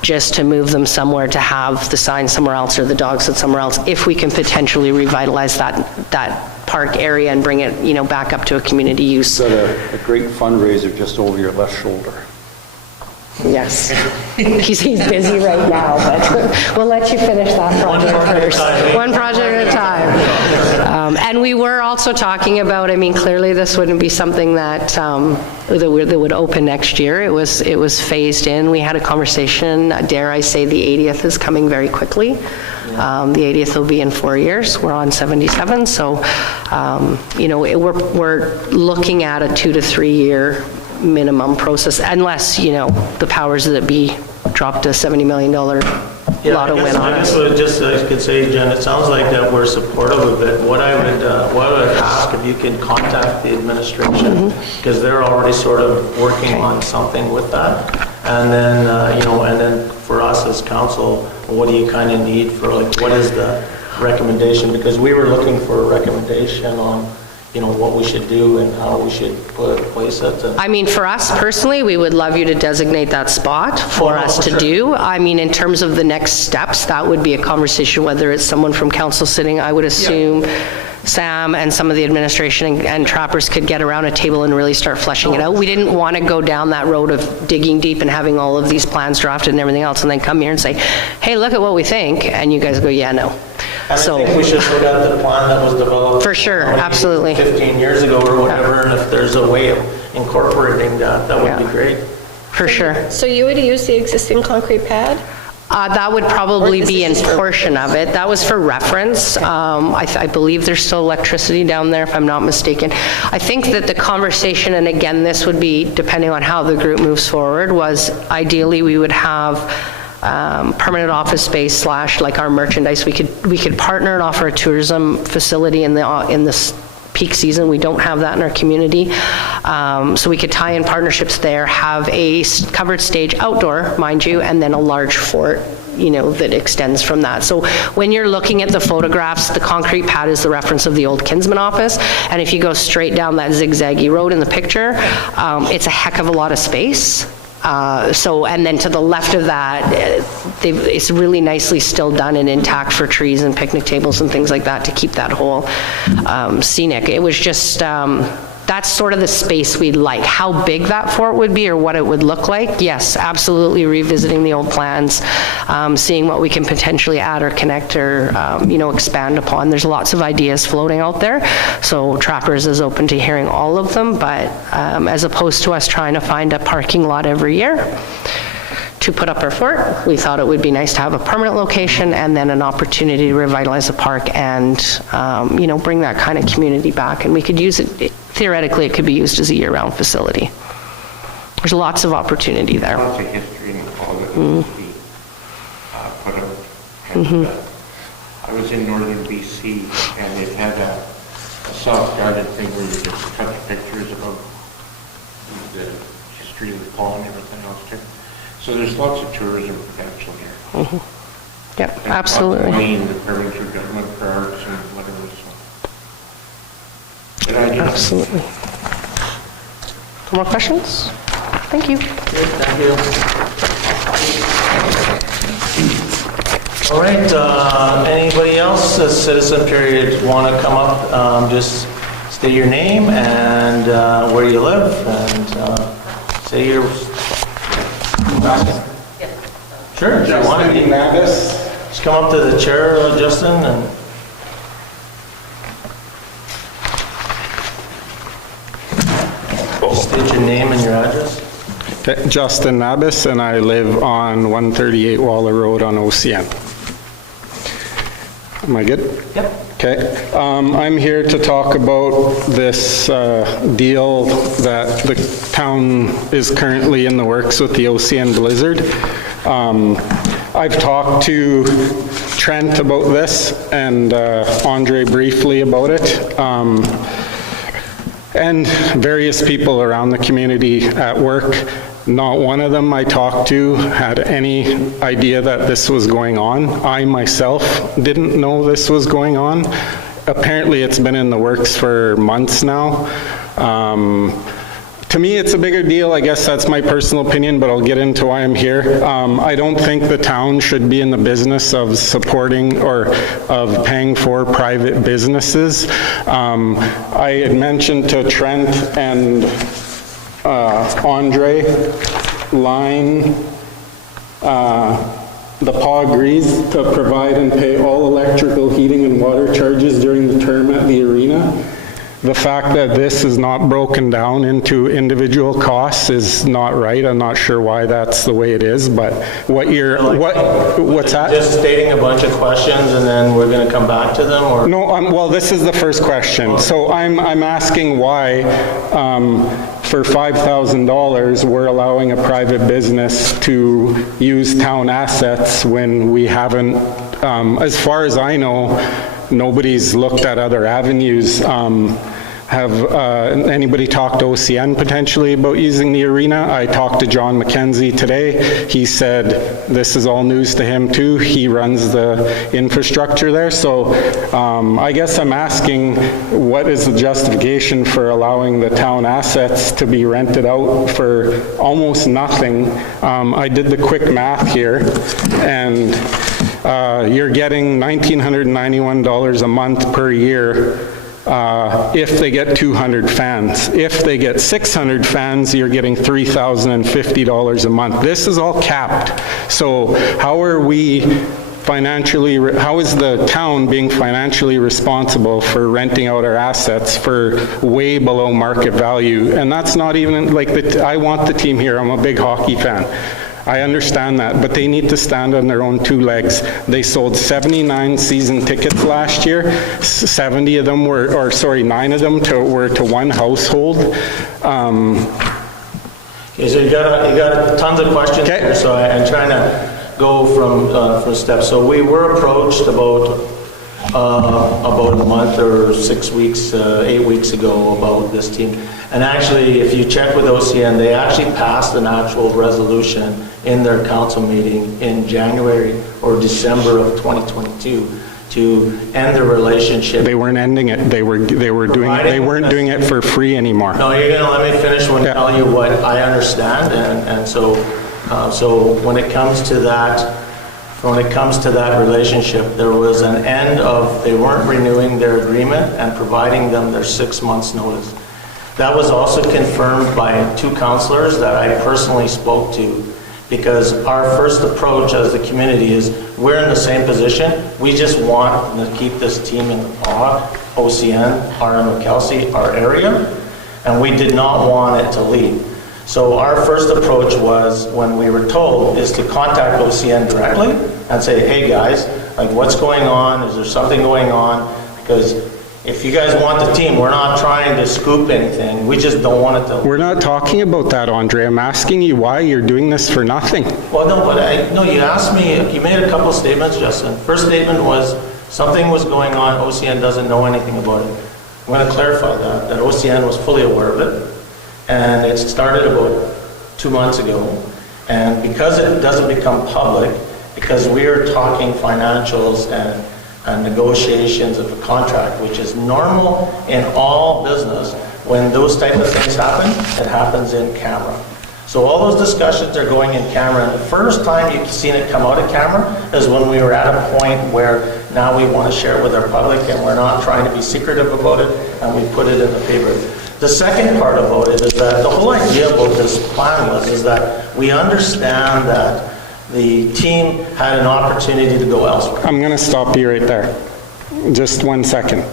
just to move them somewhere to have the sign somewhere else or the dog sit somewhere else, if we can potentially revitalize that park area and bring it back up to a community use. So a great fundraiser just over your left shoulder. Yes. He's busy right now, but we'll let you finish that project first. One project at a time. And we were also talking about, clearly this wouldn't be something that would open next year. It was phased in. We had a conversation, dare I say the 80th is coming very quickly. The 80th will be in 4 years. We're on 77, so we're looking at a 2 to 3 year minimum process, unless, the powers that be dropped a $70 million lotto win on us. I could say, Jen, it sounds like that we're supportive of it. What I would ask if you can contact the administration, because they're already sort of working on something with that. And then, and then for us as council, what do you kind of need for, what is the recommendation? Because we were looking for a recommendation on what we should do and how we should place it. For us personally, we would love you to designate that spot for us to do. In terms of the next steps, that would be a conversation, whether it's someone from council sitting, I would assume Sam and some of the administration and trappers could get around a table and really start fleshing it out. We didn't want to go down that road of digging deep and having all of these plans drafted and everything else, and then come here and say, hey, look at what we think, and you guys go, yeah, no. I think we should look at the plan that was developed. For sure, absolutely. 15 years ago or whatever, and if there's a way of incorporating that would be great. For sure. So you would use the existing concrete pad? That would probably be in portion of it. That was for reference. I believe there's still electricity down there, if I'm not mistaken. I think that the conversation, and again, this would be depending on how the group moves forward, was ideally we would have permanent office space / our merchandise. We could partner and offer a tourism facility in this peak season. We don't have that in our community. So we could tie in partnerships there, have a covered stage outdoor, mind you, and then a large fort that extends from that. So when you're looking at the photographs, the concrete pad is the reference of the old Kinsman office, and if you go straight down that zigzaggy road in the picture, it's a heck of a lot of space. And then to the left of that, it's really nicely still done and intact for trees and picnic tables and things like that to keep that whole scenic. It was just, that's sort of the space we'd like. How big that fort would be or what it would look like, yes, absolutely revisiting the old plans, seeing what we can potentially add or connect or, expand upon. There's lots of ideas floating out there, so Trappers is open to hearing all of them, but as opposed to us trying to find a parking lot every year to put up our fort, we thought it would be nice to have a permanent location and then an opportunity to revitalize the park and, bring that kind of community back. And we could use it, theoretically, it could be used as a year-round facility. There's lots of opportunity there. Lots of history and all that needs to be put up. And, I was in northern BC, and they've had a soft-guarded thing where you just cut pictures about the history of the pond and everything else too. So there's lots of tourism potential here. Yep, And absolutely. money and the provincial government for arts and whatever. So. Good idea. Absolutely. More questions? Thank you. Thank you. All right, anybody else, citizen period, want to come up, just state your name and where you live and say your... Sure, if you want to be. Just come up to the chair, Justin, and... State your name and your address. Okay, Justin Nabis, and I live on 138 Waller Road on OCN. Am I good? Yep. Okay. I'm here to talk about this deal that the town is currently in the works with the OCN Blizzard. I've talked to Trent about this and Andre briefly about it. And various people around the community at work. Not one of them I talked to had any idea that this was going on. I myself didn't know this was going on. Apparently it's been in the works for months now. To me, it's a bigger deal. I guess that's my personal opinion, but I'll get into why I'm here. I don't think the town should be in the business of supporting or of paying for private businesses. I had mentioned to Trent and Andre, Line, the PAW agrees to provide and pay all electrical, heating, and water charges during the term at the arena. The fact that this is not broken down into individual costs is not right. I'm not sure why that's the way it is, but what's that? Just stating a bunch of questions and then we're going to come back to them, or? No, well, this is the first question. So I'm asking why, for $5,000, we're allowing a private business to use town assets when we haven't, as far as I know, nobody's looked at other avenues. Have anybody talked to OCN potentially about using the arena? I talked to John McKenzie today. He said this is all news to him too. He runs the infrastructure there. So I guess I'm asking, what is the justification for allowing the town assets to be rented out for almost nothing? I did the quick math here, and you're getting $1,991 a month per year if they get 200 fans. If they get 600 fans, you're getting $3,050 a month. This is all capped. So how are we financially, how is the town being financially responsible for renting out our assets for way below market value? And that's not even, like, I want the team here. I'm a big hockey fan. I understand that, but they need to stand on their own two legs. They sold 79 season tickets last year. 70 of them were, or sorry, 9 of them were to one household. Okay, so you got tons of questions here, so I'm trying to go from steps. So we were approached about about a month or 6 weeks, 8 weeks ago about this team. And actually, if you check with OCN, they actually passed an actual resolution in their council meeting in January or December of 2022 to end the relationship. They weren't ending it. They were doing it. They weren't doing it for free anymore. No, you're gonna let me finish when I tell you what I understand, and so when it comes to that relationship, there was an end of, they weren't renewing their agreement and providing them their 6 months' notice. That was also confirmed by 2 councillors that I personally spoke to, because our first approach as the community is, we're in the same position. We just want to keep this team in the PAW, OCN, RM Kelsey, our area, and we did not want it to leave. So our first approach was, when we were told, is to contact OCN directly and say, hey guys, like what's going on? Is there something going on? Because if you guys want the team, we're not trying to scoop anything. We just don't want it to. We're not talking about that, Andre. I'm asking you why you're doing this for nothing. Well, no, but you asked me, you made a couple statements, Justin. First statement was something was going on, OCN doesn't know anything about it. I'm going to clarify that OCN was fully aware of it, and it started about 2 months ago. And because it doesn't become public, because we are talking financials and negotiations of a contract, which is normal in all business. When those type of things happen, it happens in camera. So all those discussions are going in camera, and the first time you've seen it come out of camera is when we were at a point where now we want to share it with our public, and we're not trying to be secretive about it, and we put it in the paper. The second part about it is that the whole idea about this plan is that we understand that the team had an opportunity to go elsewhere. I'm going to stop you right there. Just 1 second.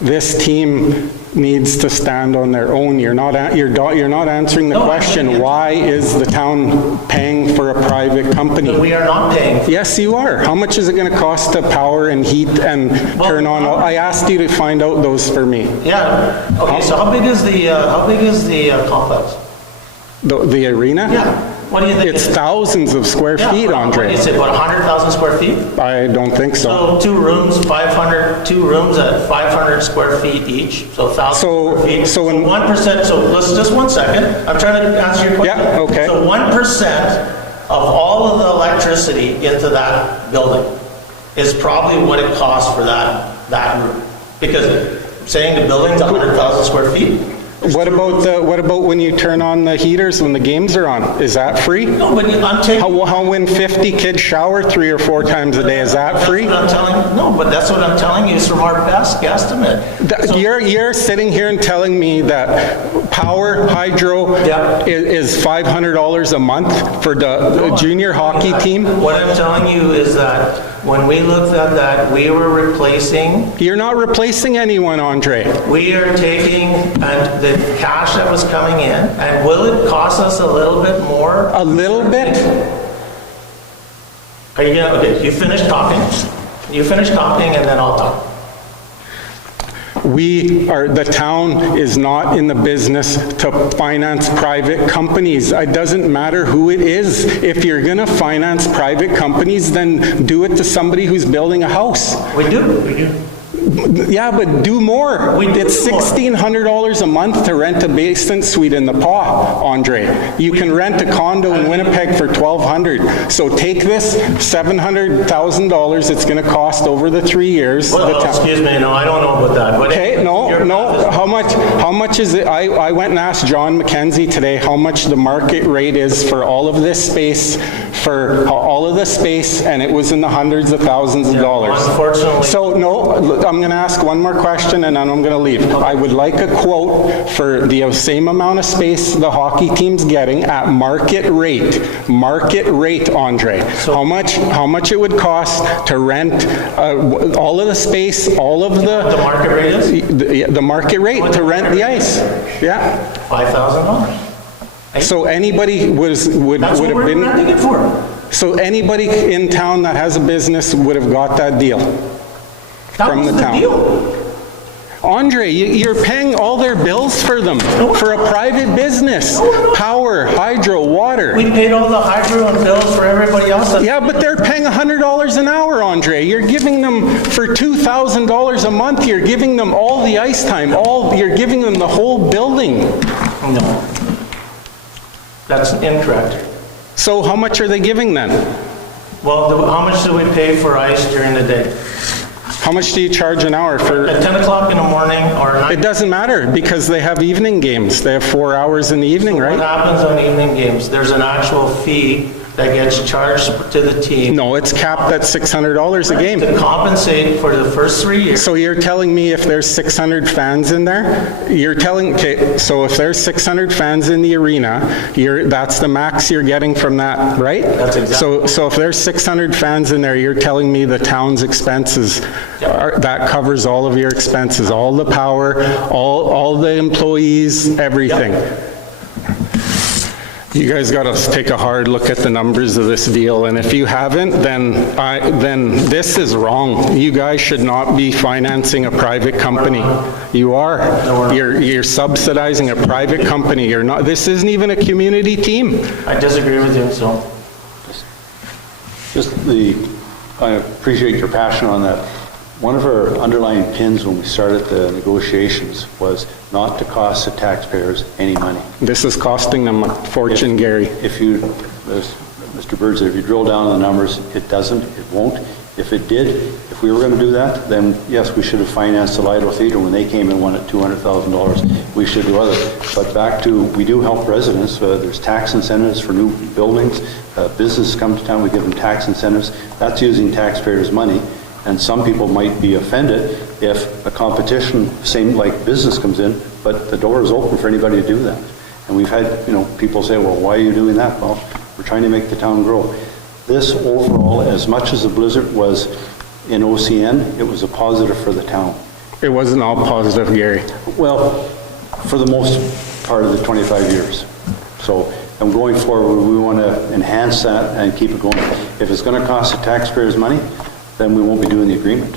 This team needs to stand on their own. You're not answering the question, why is the town paying for a private company? We are not paying. Yes, you are. How much is it going to cost to power and heat and turn on? I asked you to find out those for me. Yeah. Okay, so how big is the complex? The arena? Yeah. What do you think? It's thousands of square feet, Andre. What do you say, about 100,000 square feet? I don't think so. So 2 rooms, 2 rooms at 500 square feet each, so 1,000 square feet. So 1%, so let's just 1 second. I'm trying to answer your question. Yeah, okay. So 1% of all of the electricity into that building is probably what it costs for that room. Because saying the building's 100,000 square feet. What about when you turn on the heaters when the games are on? Is that free? No, but I'm taking. How when 50 kids shower 3 or 4 times a day, is that free? That's what I'm telling you is from our best guesstimate. You're sitting here and telling me that power hydro is $500 a month for the junior hockey team? What I'm telling you is that when we looked at that, we were replacing. You're not replacing anyone, Andre. We are taking the cash that was coming in, and will it cost us a little bit more? A little bit? Are you gonna, okay, you finish talking. You finish talking and then I'll talk. The town is not in the business to finance private companies. It doesn't matter who it is. If you're going to finance private companies, then do it to somebody who's building a house. We do. Yeah, but do more. It's $1,600 a month to rent a basement suite in the PAW, Andre. You can rent a condo in Winnipeg for $1,200. So take this $700,000 it's going to cost over the 3 years. Well, excuse me, no, I don't know about that. But okay, no. How much is it? I went and asked John McKenzie today how much the market rate is for all of this space, and it was in the hundreds of thousands of dollars. Unfortunately. So no, I'm going to ask one more question and then I'm going to leave. Okay. I would like a quote for the same amount of space the hockey team's getting at market rate. Market rate, Andre. So how much it would cost to rent all of the space, all of the market rate is? The market rate to rent the ice. Yeah. $5,000. So anybody would have been. That's what we're renting it for. So anybody in town that has a business would have got that deal. That was the deal. Andre, you're paying all their bills for them, for a private business. Power, hydro, water. We paid all the hydro and bills for everybody else. Yeah, but they're paying $100 an hour, Andre. You're giving them, for $2,000 a month, you're giving them all the ice time, you're giving them the whole building. No. That's incorrect. So how much are they giving then? Well, how much do we pay for ice during the day? How much do you charge an hour for? At 10 o'clock in the morning or 9? It doesn't matter because they have evening games. They have 4 hours in the evening, What right? happens on evening games? There's an actual fee that gets charged to the team. No, it's capped at $600 a game. To compensate for the first 3 years. So you're telling me if there's 600 fans in there, okay, so if there's 600 fans in the arena, that's the max you're getting from that, right? That's exactly. So if there's 600 fans in there, you're telling me the town's expenses, that covers all of your expenses, all the power, all the employees, everything. You guys got to take a hard look at the numbers of this deal, and if you haven't, then this is wrong. You guys should not be financing a private company. You are. You're subsidizing a private company. You're not. This isn't even a community team. I disagree with you, so. I appreciate your passion on that. One of our underlying pins when we started the negotiations was not to cost the taxpayers any money. This is costing them a fortune, Gary. If you, as Mr. Bird said, if you drill down on the numbers, it doesn't, it won't. If it did, if we were going to do that, then yes, we should have financed the Lido Theater when they came and won at $200,000. We should do other. But back to, we do help residents. There's tax incentives for new buildings. Businesses come to town, we give them tax incentives. That's using taxpayers' money. And some people might be offended if a competition, same like business comes in, but the door is open for anybody to do that. And we've had, people say, well, why are you doing that? Well, we're trying to make the town grow. This overall, as much as the blizzard was in OCN, it was a positive for the town. It wasn't all positive, Gary. Well, for the most part of the 25 years. So, and going forward, we want to enhance that and keep it going. If it's going to cost the taxpayers money, then we won't be doing the agreement.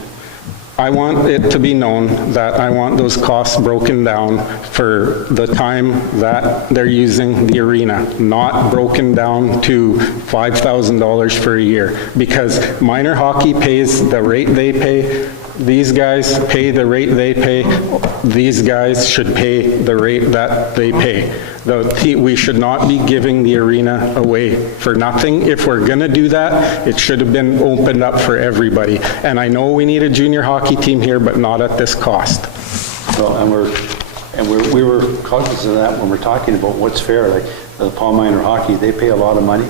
I want it to be known that I want those costs broken down for the time that they're using the arena, not broken down to $5,000 for a year, because minor hockey pays the rate they pay, these guys pay the rate they pay, these guys should pay the rate that they pay. We should not be giving the arena away for nothing. If we're going to do that, it should have been opened up for everybody. And I know we need a junior hockey team here, but not at this cost. Well, we were cognizant of that when we're talking about what's fair. Like the Paul Minor Hockey, they pay a lot of money.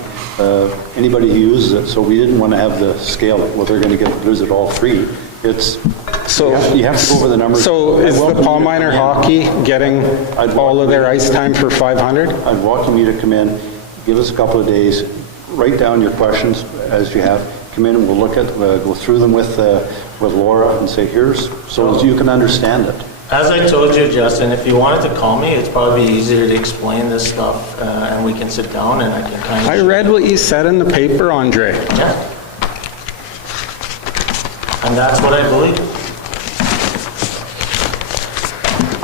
Anybody who uses it, so we didn't want to have the scale, well, they're going to get visit all free. You have to go over the numbers. So is the Paul Minor Hockey getting all of their ice time for $500? I'd welcome you to come in, give us a couple of days, write down your questions as you have, come in and we'll look at, go through them with Laura and say, so you can understand it. As I told you, Justin, if you wanted to call me, it's probably easier to explain this stuff, and we can sit down and I can kind of... I read what you said in the paper, Andre. Yeah. And that's what I believe.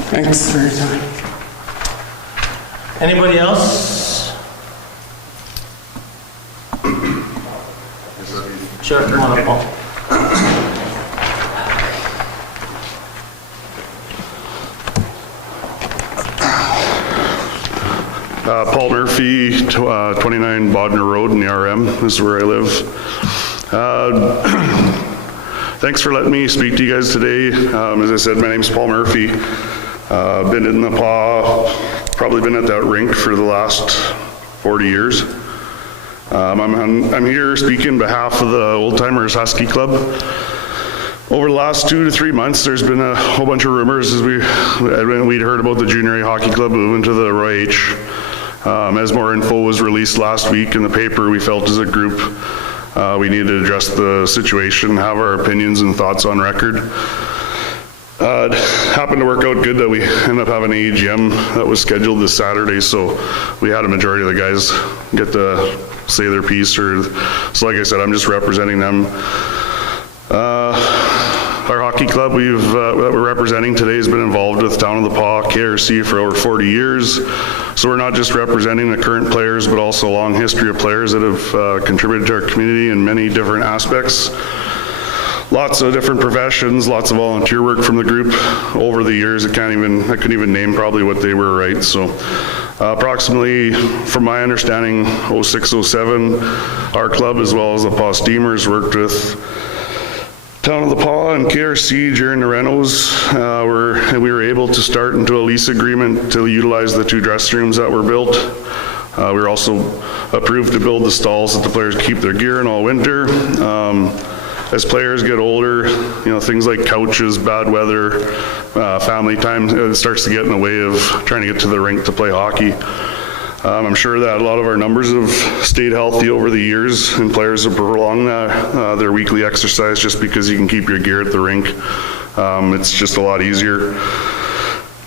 Thanks for your time. Anybody else? Sure, come on up, Paul. Paul Murphy, 29 Bodner Road in the RM. This is where I live. Thanks for letting me speak to you guys today. As I said, my name's Paul Murphy. Been in the PAW, probably been at that rink for the last 40 years. I'm here speaking on behalf of the Old Timers Husky Club. Over the last 2 to 3 months, there's been a whole bunch of rumors as we'd heard about the Junior Hockey Club moving to the Roy H. As more info was released last week in the paper, we felt as a group we needed to address the situation, have our opinions and thoughts on record. It happened to work out good that we ended up having an AGM that was scheduled this Saturday, so we had a majority of the guys get to say their piece. So like I said, I'm just representing them. Our Hockey Club that we're representing today has been involved with Town of the Paw, KRC for over 40 years. So we're not just representing the current players, but also a long history of players that have contributed to our community in many different aspects. Lots of different professions, lots of volunteer work from the group over the years. I couldn't even name probably what they were, right? So approximately, from my understanding, 06, 07, our club as well as the Paw Steamers worked with Town of the Paw and KRC during the renos. We were able to start into a lease agreement to utilize the 2 dressing rooms that were built. We were also approved to build the stalls that the players keep their gear in all winter. As players get older, things like couches, bad weather, family time, it starts to get in the way of trying to get to the rink to play hockey. I'm sure that a lot of our numbers have stayed healthy over the years, and players have prolonged their weekly exercise just because you can keep your gear at the rink. It's just a lot easier.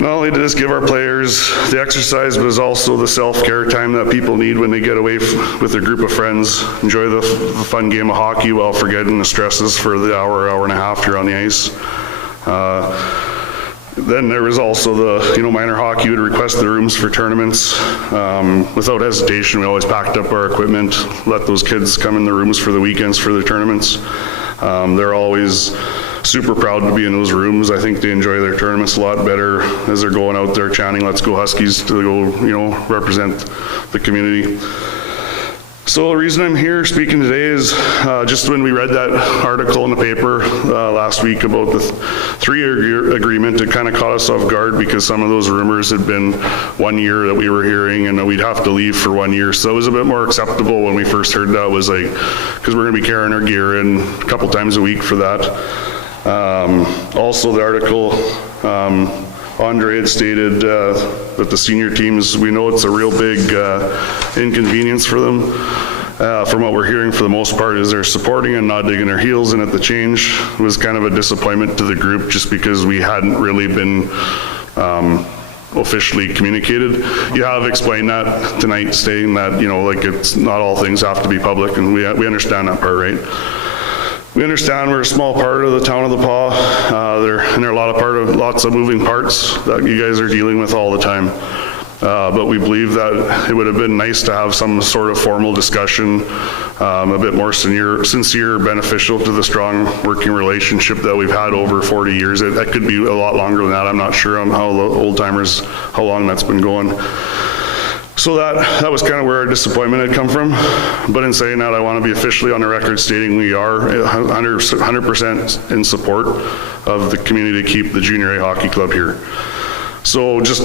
Not only does this give our players the exercise, but it's also the self-care time that people need when they get away with their group of friends, enjoy the fun game of hockey while forgetting the stresses for the hour and a half you're on the ice. Then there was also the, minor hockey would request the rooms for tournaments. Without hesitation, we always packed up our equipment, let those kids come in the rooms for the weekends for their tournaments. They're always super proud to be in those rooms. I think they enjoy their tournaments a lot better as they're going out there chanting, "Let's go Huskies," to go, represent the community. So the reason I'm here speaking today is just when we read that article in the paper last week about the 3-year agreement, it kind of caught us off guard because some of those rumors had been 1 year that we were hearing and that we'd have to leave for 1 year. So it was a bit more acceptable when we first heard that, was like, because we're going to be carrying our gear in a couple times a week for that. Also the article, Andre had stated that the senior teams, we know it's a real big inconvenience for them. From what we're hearing, for the most part, is they're supporting and not digging their heels in at the change. It was kind of a disappointment to the group just because we hadn't really been officially communicated. You have explained that tonight, stating that, it's not all things have to be public, and we understand that part, right? We understand we're a small part of the Town of the Paw. There are lots of moving parts that you guys are dealing with all the time. But we believe that it would have been nice to have some sort of formal discussion, a bit more sincere, beneficial to the strong working relationship that we've had over 40 years. That could be a lot longer than that. I'm not sure on how the old timers, how long that's been going. So that was kind of where our disappointment had come from. But in saying that, I want to be officially on the record stating we are 100% in support of the community to keep the Junior A Hockey Club here. So just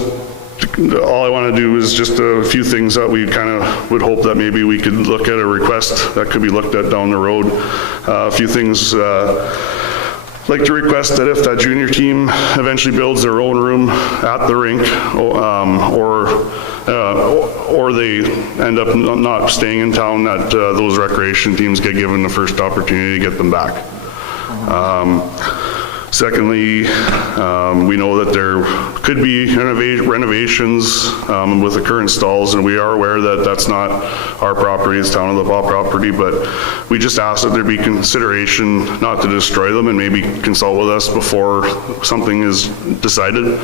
all I want to do is just a few things that we kind of would hope that maybe we could look at a request that could be looked at down the road. A few things like to request that if that junior team eventually builds their own room at the rink, or they end up not staying in town, that those recreation teams get given the first opportunity to get them back. Secondly, we know that there could be renovations with the current stalls, and we are aware that that's not our property, it's Town of the Paw property, but we just ask that there be consideration not to destroy them and maybe consult with us before something is decided,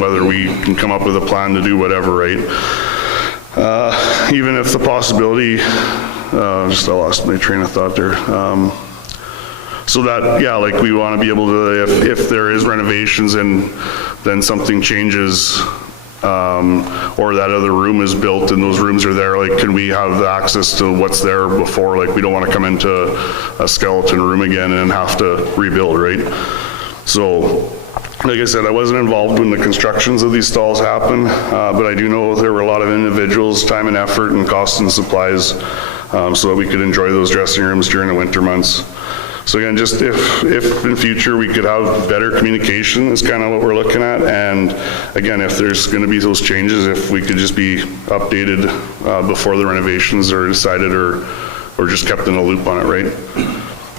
whether we can come up with a plan to do whatever, right? Even if the possibility, I lost my train of thought there. So that, yeah, like we want to be able to, if there is renovations and then something changes, or that other room is built and those rooms are there, like can we have access to what's there before? Like we don't want to come into a skeleton room again and have to rebuild, right? So, like I said, I wasn't involved when the constructions of these stalls happened, but I do know there were a lot of individuals, time and effort and costs and supplies, so that we could enjoy those dressing rooms during the winter months. So again, just if in future we could have better communication is kind of what we're looking at. And again, if there's going to be those changes, if we could just be updated before the renovations are decided or just kept in a loop on it, right?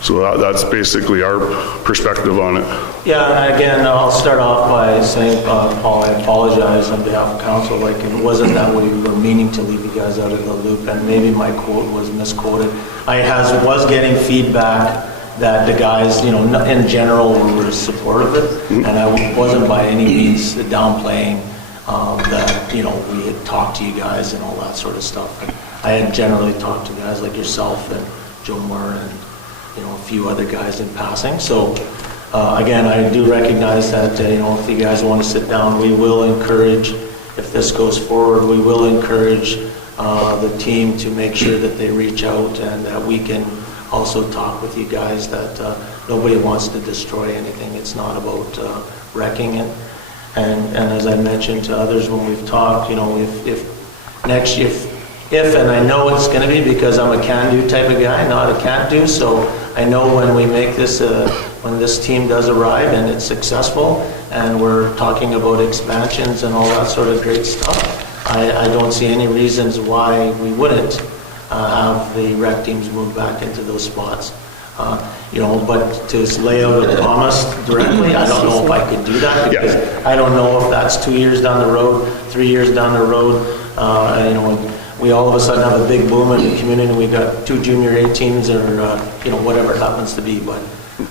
So that's basically our perspective on it. Yeah, and again, I'll start off by saying, Paul, I apologize on behalf of council. Like, it wasn't that we were meaning to leave you guys out of the loop, and maybe my quote was misquoted. I was getting feedback that the guys, you know, in general were supportive of it, and I wasn't by any means downplaying that, you know, we had talked to you guys and all that sort of stuff. And I had generally talked to guys like yourself and Joe Moore and, you know, a few other guys in passing. So again, I do recognize that, you know, if you guys want to sit down, we will encourage, if this goes forward, we will encourage the team to make sure that they reach out and that we can also talk with you guys that nobody wants to destroy anything. It's not about wrecking it. And as I mentioned to others when we've talked, you know, if next year, and I know it's going to be because I'm a can-do type of guy, not a can't-do, so I know when we make this, when this team does arrive and it's successful and we're talking about expansions and all that sort of great stuff, I don't see any reasons why we wouldn't have the rec teams move back into those spots. You know, but to lay out a promise directly, I don't know if I could do that because I don't know if that's 2 years down the road, 3 years down the road, you know, we all of a sudden have a big boom in the community and we got 2 junior A teams or, you know, whatever it happens to be, but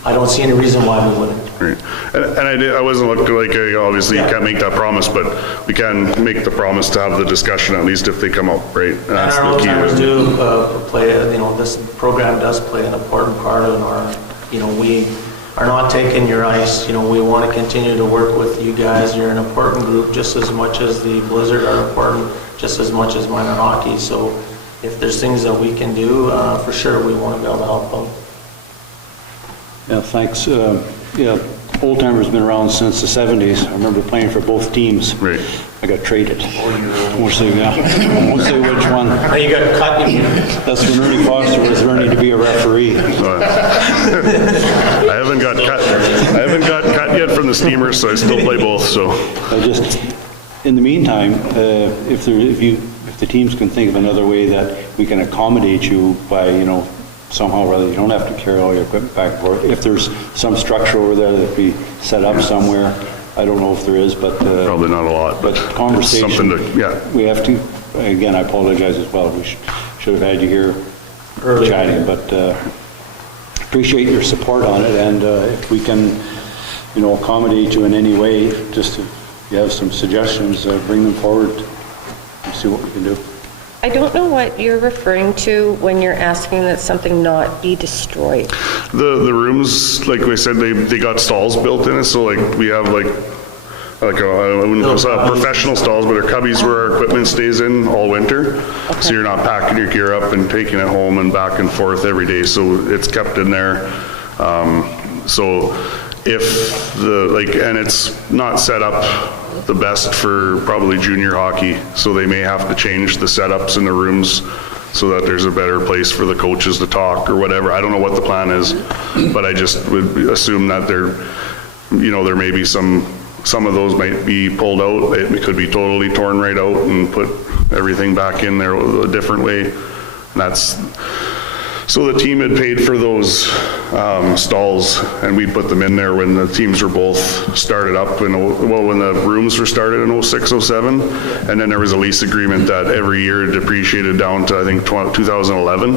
I don't see any reason why we wouldn't. Right. And I wasn't looking like, obviously you can't make that promise, but we can make the promise to have the discussion at least if they come up, right? And that's our the key. old-timers do play, you know, this program does play an important part in our, you know, we are not taking your ice, you know, we want to continue to work with you guys. You're an important group just as much as the Blizzard are important, just as much as minor hockey. So if there's things that we can do, for sure, we want to be able to help them. Yeah, thanks. Yeah, Old Timer's been around since the 70s. I remember playing for both teams. Right. I got traded. Won't say which one. Now you got cut. That's when Ernie Foster was learning to be a referee. I haven't got cut yet from the Steamers, so I still play both, so. I just, in the meantime, if the teams can think of another way that we can accommodate you by, you know, somehow or other, you don't have to carry all your equipment back and forth. If there's some structure over there that we set up somewhere, I don't know if there is, but Probably not a lot, but conversation. something to, yeah. We have to. Again, I apologize as well. We should have had you here earlier chatting, but appreciate your support on it. And if we can, you know, accommodate you in any way, just if you have some suggestions, bring them forward and see what we can do. I don't know what you're referring to when you're asking that something not be destroyed. The rooms, like we said, they got stalls built in it, so like we have like I wouldn't say professional stalls, but they're cubbies where our equipment stays in all winter. Okay. So you're not packing your gear up and taking it home and back and forth every day. So it's kept in there. So if and it's not set up the best for probably junior hockey, so they may have to change the setups in the rooms so that there's a better place for the coaches to talk or whatever. I don't know what the plan is, but I just would assume that there may be some of those might be pulled out. It could be totally torn right out and put everything back in there a different way. And so the team had paid for those stalls, and we put them in there when the teams were both started up, when the rooms were started in 06, 07, and then there was a lease agreement that every year depreciated down to, I think, 2011,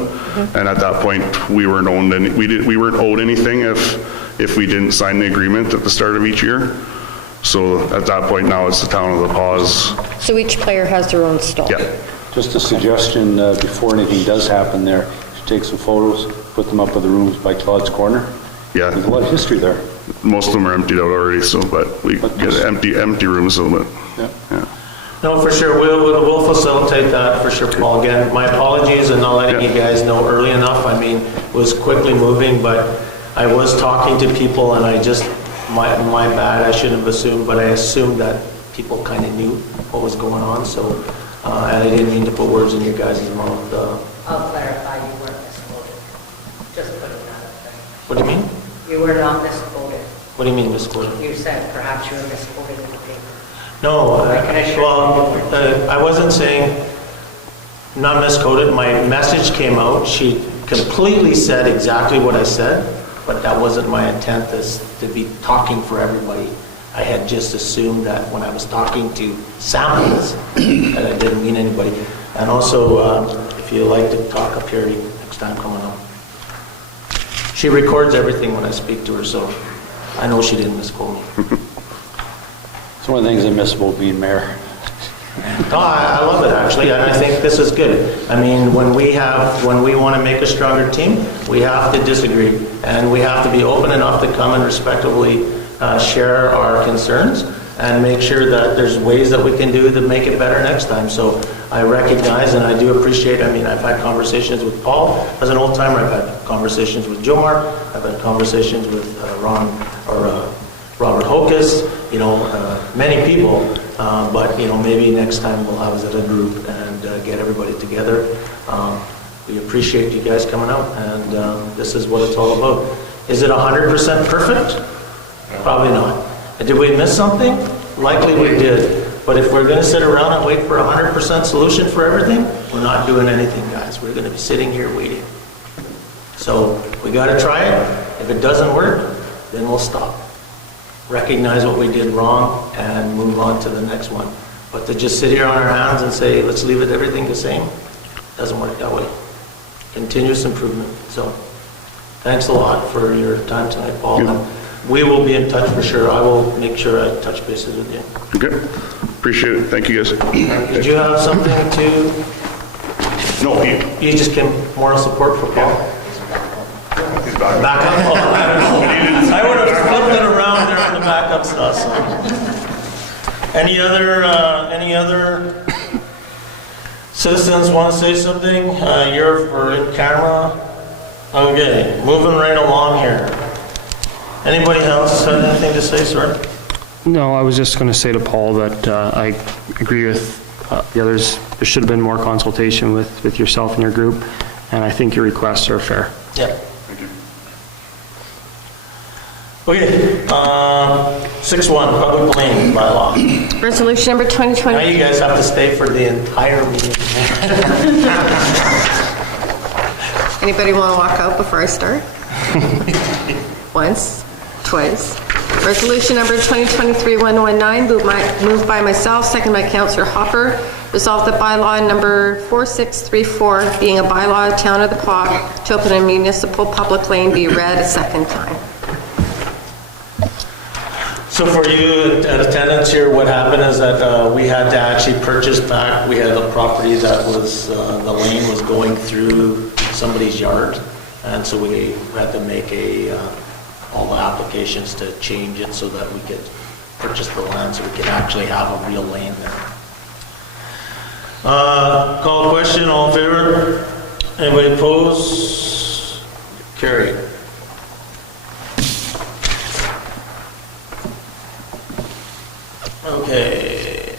and at that point, we weren't owed anything if we didn't sign the agreement at the start of each year. So at that point, now it's the Town of the Paws. So each player has their own stall? Yeah. Just a suggestion, before anything does happen there, take some photos, put them up in the rooms by Claude's Corner. Yeah. There's a lot of history there. Most of them are emptied out already, so, but we get empty rooms, so, but, yeah. No, for sure, we'll facilitate that for sure, Paul. Again, my apologies and not letting you guys know early enough. I mean, it was quickly moving, but I was talking to people and I just, my bad, I shouldn't have assumed, but I assumed that people kind of knew what was going on, so, and I didn't mean to put words in your guys' mouth. I'll clarify, you weren't misquoted. Just putting that up there. What do you mean? You were not misquoted. What do you mean misquoted? You said perhaps you were misquoted in the paper. No, I wasn't saying not misquoted. My message came out. She completely said exactly what I said, but that wasn't my intent to be talking for everybody. I had just assumed that when I was talking to samples that I didn't mean anybody. And also, if you like to talk up here, next time coming up. she records everything when I speak to her, so I know she didn't misquote me. It's one of the things I miss about being mayor. No, I love it, actually, and I think this is good. I mean, when we want to make a stronger team, we have to disagree, and we have to be open enough to come and respectfully share our concerns and make sure that there's ways that we can do to make it better next time. So I recognize and I do appreciate, I mean, I've had conversations with Paul as an old timer, I've had conversations with Joe Mark, I've had conversations with Robert Hokus, many people, but, maybe next time we'll have us as a group and get everybody together. We appreciate you guys coming out, and this is what it's all about. Is it 100% perfect? Probably not. Did we miss something? Likely we did. But if we're going to sit around and wait for a 100% solution for everything, we're not doing anything, guys. We're going to be sitting here waiting. So we got to try it. If it doesn't work, then we'll stop. Recognize what we did wrong and move on to the next one. But to just sit here on our hands and say, let's leave everything the same, doesn't work that way. Continuous improvement. So thanks a lot for your time tonight, Paul. Yeah. We will be in touch for sure. I will make sure I touch bases with you. Okay, appreciate it. Thank you, guys. Did you have something to? No, You just came moral support for Paul? Back up? Oh, I don't know. I would have flipped it around there on the backup stuff. So. Any other citizens want to say something? You're in camera. Okay, moving right along here. Anybody else have anything to say, sir? No, I was just going to say to Paul that I agree with the others. There should have been more consultation with yourself and your group, and I think your requests are fair. Yeah. Okay, 6.1, public lane bylaw. Resolution number 2020. Now you guys have to stay for the entire meeting. Anybody want to walk out before I start? Once, twice. Resolution number 2023-119, moved by myself, second by Councillor Hopper. Resolve that bylaw number 4634, being a bylaw of Town of the Paw to open a municipal public lane, be read a second time. So for you at attendance here, what happened is that we had to actually purchase back, we had a property that was, the lane was going through somebody's yard. And so we had to make all the applications to change it so that we could purchase the land so we could actually have a real lane there. Call question, all in favor? Anybody opposed? Carried. Okay.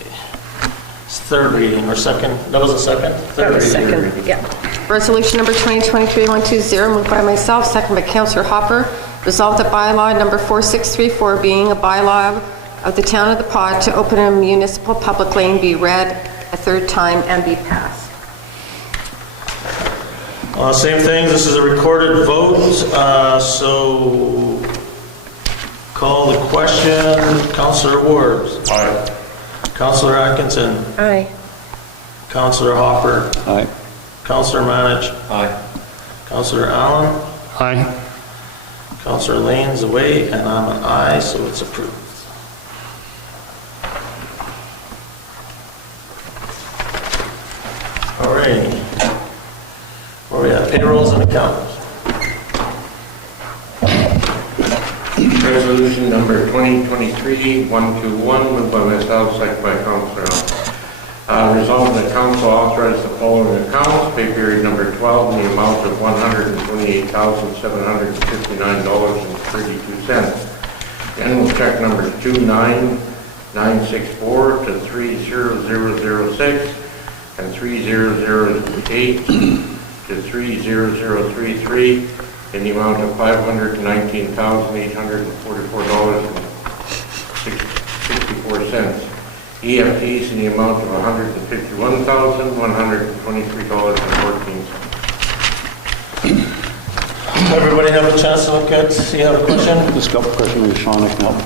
It's third reading or second? That was a second? Third reading. Second, yeah. Resolution number 2023-120, moved by myself, second by Councillor Hopper. Resolved that bylaw number 4634, being a bylaw of the Town of the Paw to open a municipal public lane, be read a third time and be passed. Same thing, this is a recorded vote, so call the question. Councillor Ward. Aye. Councillor Atkinson. Aye. Councillor Hopper. Aye. Councillor Manich. Aye. Councillor Allen. Aye. Councillor Lane's away, and I'm an aye, so it's approved. All right. Where we at? Payrolls and accounts. Resolution number 2023-121, moved by myself, second by Councillor Allen. Resolved that council authorize the following accounts: pay period number 12 in the amount of $128,759.32. General check numbers 29964 to 30006 and 30008 to 30033 in the amount of $519,844.64. EFTs in the amount of $151,123.14. Everybody have a chance to look at, see, you have a question? Just a couple questions with Sean, I can help.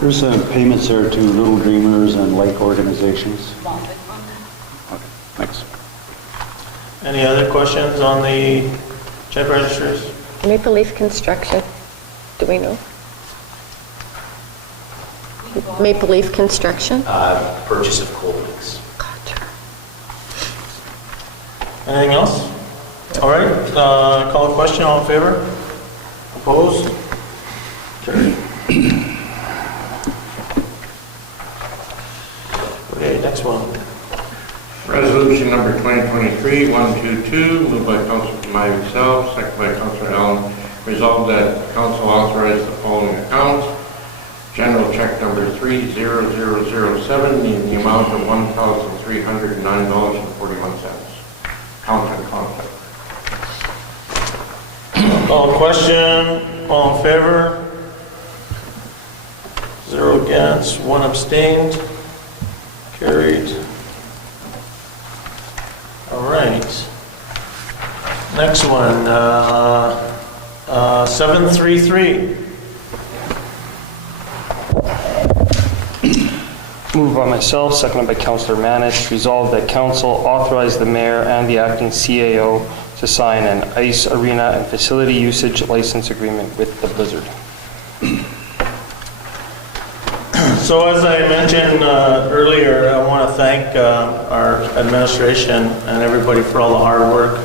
There's payments there to Little Dreamers and like organizations. Okay, thanks. Any other questions on the check registers? Maple Leaf Construction, do we know? Maple Leaf Construction? Purchase of cold mix. Gotcha. Anything else? All right, call a question, all in favor? Opposed? Carried. Okay, next one. Resolution number 2023-122, moved by Councilor myself, second by Councilor Allen. Resolved that council authorize the following accounts. General check number 30007 in the amount of $1,309.41. Count and conflict. Call question, all in favor? 0 against, 1 abstained. Carried. All right. Next one, 733. Moved by myself, seconded by Councillor Manich. Resolved that council authorize the mayor and the acting CAO to sign an ice arena and facility usage license agreement with the Blizzard. So as I mentioned earlier, I want to thank our administration and everybody for all the hard work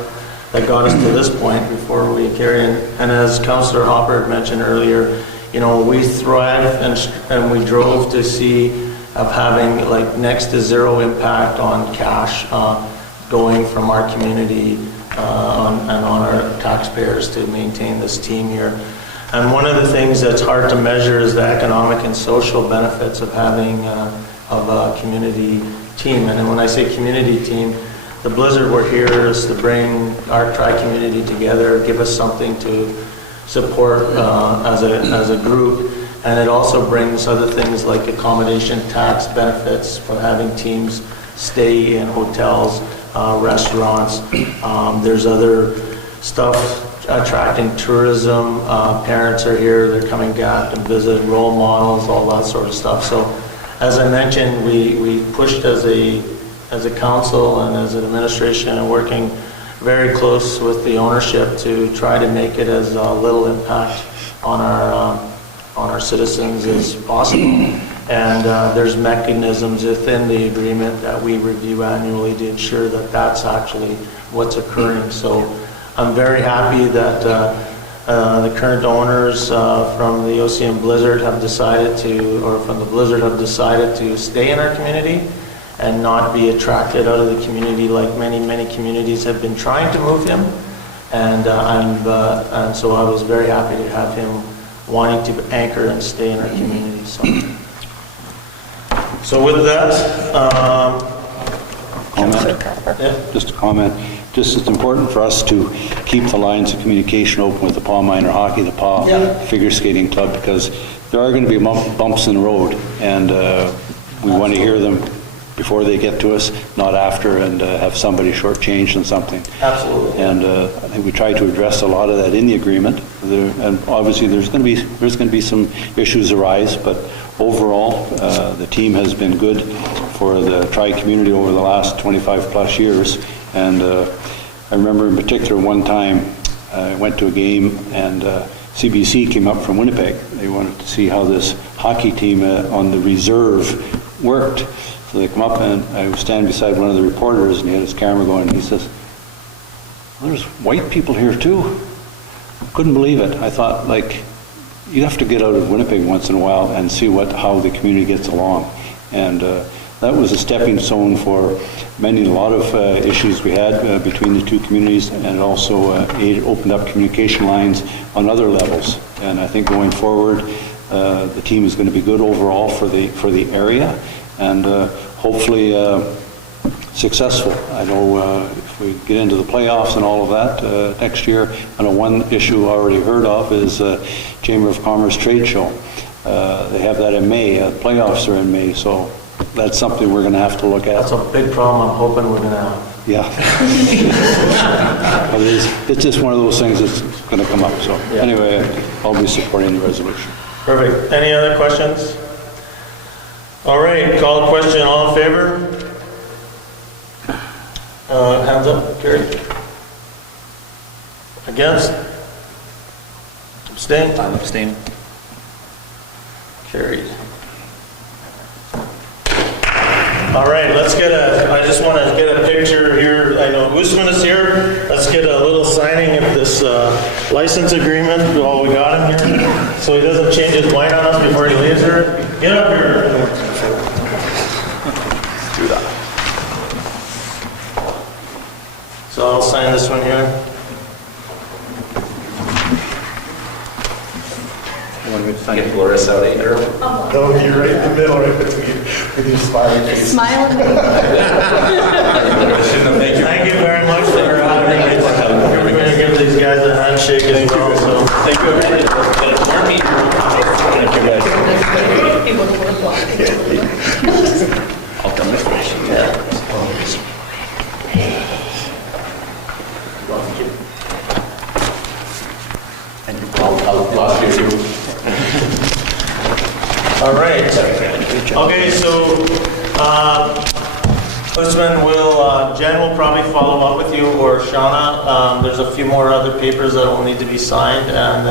that got us to this point before we carry in. And as Councillor Hopper had mentioned earlier, you know, we thrived and we drove to see of having like next to zero impact on cash going from our community and on our taxpayers to maintain this team here. And one of the things that's hard to measure is the economic and social benefits of having of a community team. And when I say community team, the Blizzard we're here is to bring our tri-community together, give us something to support as a group. And it also brings other things like accommodation tax benefits from having teams stay in hotels, restaurants. There's other stuff attracting tourism. Parents are here, they're coming back to visit, role models, all that sort of stuff. So as I mentioned, we pushed as a council and as an administration and working very close with the ownership to try to make it as little impact on our citizens as possible. And there's mechanisms within the agreement that we review annually to ensure that that's actually what's occurring. So I'm very happy that the current owners from the OCM Blizzard have decided to, or from the Blizzard have decided to stay in our community and not be attracted out of the community like many communities have been trying to move him. And and so I was very happy to have him wanting to anchor and stay in our community. So with that, Comment? yeah. Just a comment. Just it's important for us to keep the lines of communication open with the Paw Minor Hockey, the Paw Figure Skating Club, because there are going to be bumps in the road, and we want to hear them before they get to us, not after, and have somebody shortchanged on something. Absolutely. And I think we tried to address a lot of that in the agreement. And obviously, there's going to be some issues arise, but overall, the team has been good for the tri-community over the last 25 plus years. And I remember in particular one time I went to a game and CBC came up from Winnipeg. They wanted to see how this hockey team on the reserve worked. So they come up and I was standing beside one of the reporters and he had his camera going and he says, well, there's white people here too. Couldn't believe it. I thought, like, you have to get out of Winnipeg once in a while and see how the community gets along. And that was a stepping stone for a lot of issues we had between the two communities, and it also it opened up communication lines on other levels. And I think going forward, the team is going to be good overall for the area, and hopefully successful. I know if we get into the playoffs and all of that next year, I know one issue I already heard of is Chamber of Commerce Trade Show. They have that in May. Playoffs are in May, so that's something we're going to have to look at. That's a big problem I'm hoping we're going to have. Yeah. But it's just one of those things that's going to come up. So anyway, I'll be supporting the resolution. Perfect. Any other questions? All right, call the question. All in favor? Hands up. Carried. Against? Abstain? I'm abstaining. Carried. All right, I just want to get a picture here. I know Usman is here. Let's get a little signing of this license agreement while we got him here, so he doesn't change his mind on us before he leaves here. Get up here. Do that. So I'll sign this one here. Get Flores out of here. No, you're right in the middle, right between with your smiling face. Smile at me. Thank you very much for having me. We're going to give these guys a handshake as well. So Thank you, everybody. Thank you, guys. I'll come this way. And I'll lost you too. all right. Okay, so Usman Jen will probably follow up with you, or Shauna. There's a few more other papers that will need to be signed, and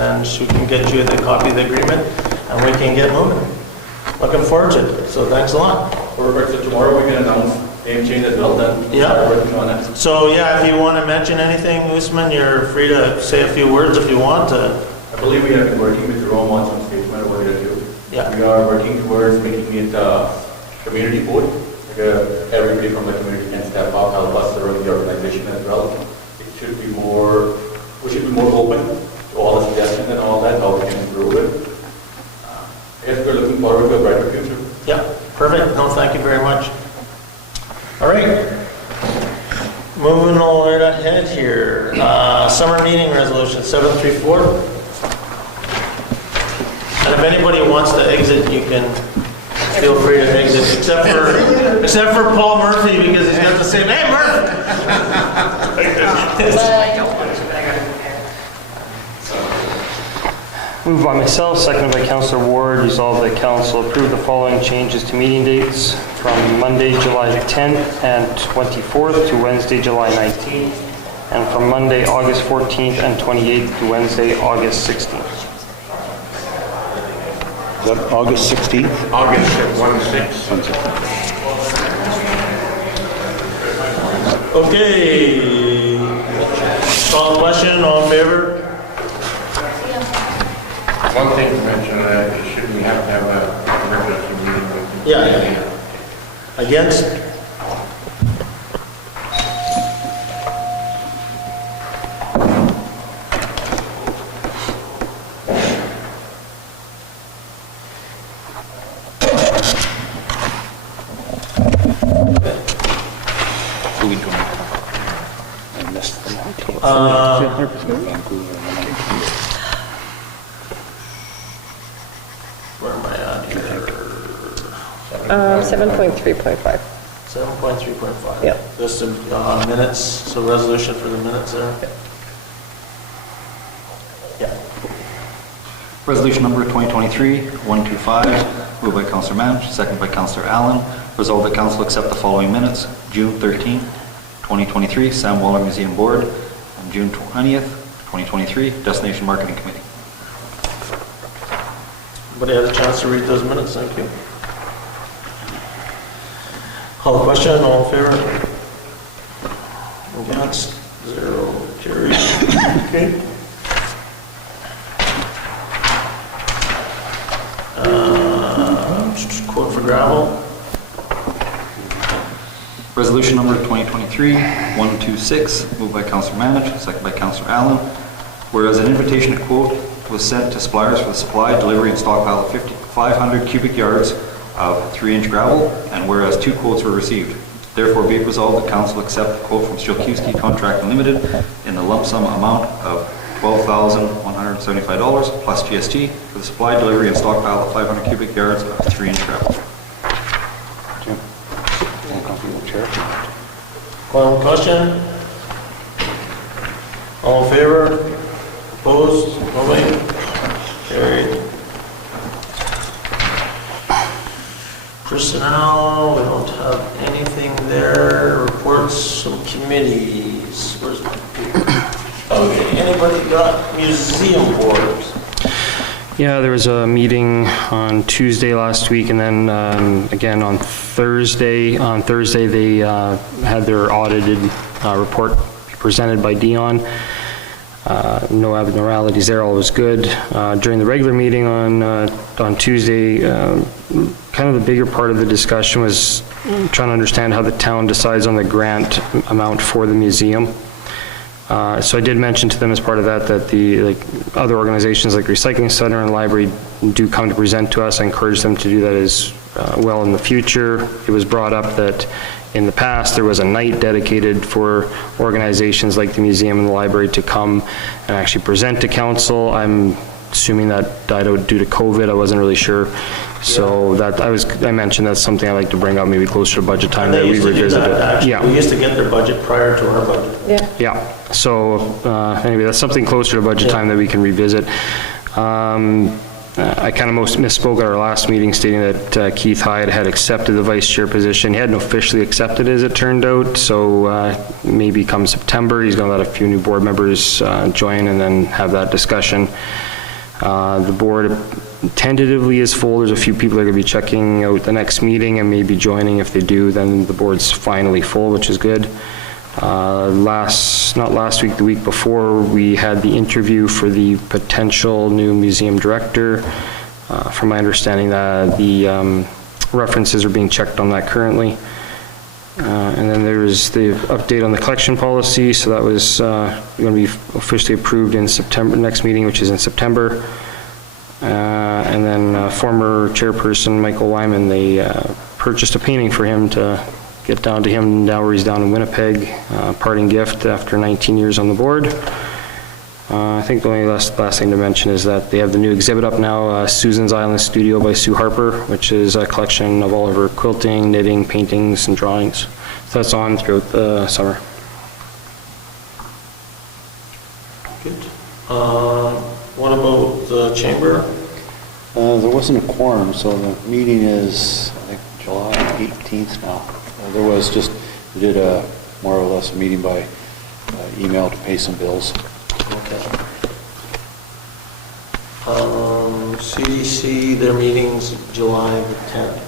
then she can get you the copy of the agreement, and we can get moving. Looking forward to it. So thanks a lot. Perfect, so tomorrow we can announce name change as well, then we'll Yeah. start working on it. So yeah, if you want to mention anything, Usman, you're free to say a few words if you want to. I believe we have been working with Jerome on some statement of what to do. Yeah. We are working towards making it community board. Everybody from the community can step up, help us run the organization as well. It should be more, we should be more open to all the suggestions and all that, how we can improve it. I guess we're looking forward to a brighter future. Yeah, perfect. No, thank you very much. All right. Moving all right ahead here. Summer meeting resolution 734. And if anybody wants to exit, you can feel free to exit, except for Paul Murphy, because he's got the same, hey, Murphy! Moved by myself, seconded by Councillor Ward, resolved that council approve the following changes to meeting dates from Monday, July 10th and 24th to Wednesday, July 19th, and from Monday, August 14th and 28th to Wednesday, August 16th. Is that August 16th? August 1/6. Okay. Call the question, all in favor? One thing to mention, should we have to have a emergency meeting with? Yeah. Against? I missed the 19th. Where am I at here? 7.3.5. 7.3.5. Yep. Just some minutes, so resolution for the minutes there. Yeah. Resolution number 2023-125, moved by Councillor Mann, seconded by Councillor Allen. Resolved that council accept the following minutes: June 13, 2023, Sam Waller Museum Board, and June 20th, 2023, Destination Marketing Committee. Everybody had a chance to read those minutes, thank you. Call the question, all in favor? Against, 0, carried. Okay. Quote for gravel. Resolution number 2023-126, moved by Councillor Manich, seconded by Councillor Allen. Whereas an invitation to quote was sent to suppliers for the supply, delivery, and stockpile of 500 cubic yards of 3-inch gravel, and whereas 2 quotes were received. Therefore, be it resolved that council accept the quote from Stilkowski Contract Limited in the lump sum amount of $12,175 plus GST for the supply, delivery, and stockpile of 500 cubic yards of 3-inch gravel. Call the question. All in favor? Opposed? Nobody? Carried. Personnel, we don't have anything there. Reports from committees. Where's my paper? Okay, anybody what you got? Museum boards. Yeah, there was a meeting on Tuesday last week, and then again on Thursday. On Thursday, they had their audited report presented by Dion. No abnormalities there, all was good. During the regular meeting on Tuesday, kind of the bigger part of the discussion was trying to understand how the town decides on the grant amount for the museum. So I did mention to them as part of that the other organizations like Recycling Center and Library do come to present to us. I encourage them to do that as well in the future. It was brought up that in the past there was a night dedicated for organizations like the museum and the library to come and actually present to council. I'm assuming that died out due to COVID. I wasn't really sure. So that I mentioned that's something I like to bring up maybe closer to budget time that we revisit it. Yeah. We used to get their budget prior to our budget. Yeah. Yeah, so anyway, that's something closer to budget time that we can revisit. I kind of misspoke at our last meeting stating that Keith Hyde had accepted the vice chair position. He hadn't officially accepted it, as it turned out, so maybe come September, he's going to let a few new board members join and then have that discussion. The board tentatively is full. There's a few people that are going to be checking out the next meeting and maybe joining. If they do, then the board's finally full, which is good. Not last week, the week before, we had the interview for the potential new museum director. From my understanding, that the references are being checked on that currently. And then there's the update on the collection policy. So that was going to be officially approved in September, next meeting, which is in September. And then former chairperson Michael Wyman, they purchased a painting for him to get down to him now where he's down in Winnipeg, parting gift after 19 years on the board. I think the only last thing to mention is that they have the new exhibit up now, Susan's Island Studio by Sue Harper, which is a collection of all of her quilting, knitting, paintings, and drawings. So that's on throughout the summer. Good. What about the chamber? There wasn't a quorum, so the meeting is, I think, July 18th now. There was just, we did a more or less a meeting by email to pay some bills. Okay. CDC, their meeting's July the 10th.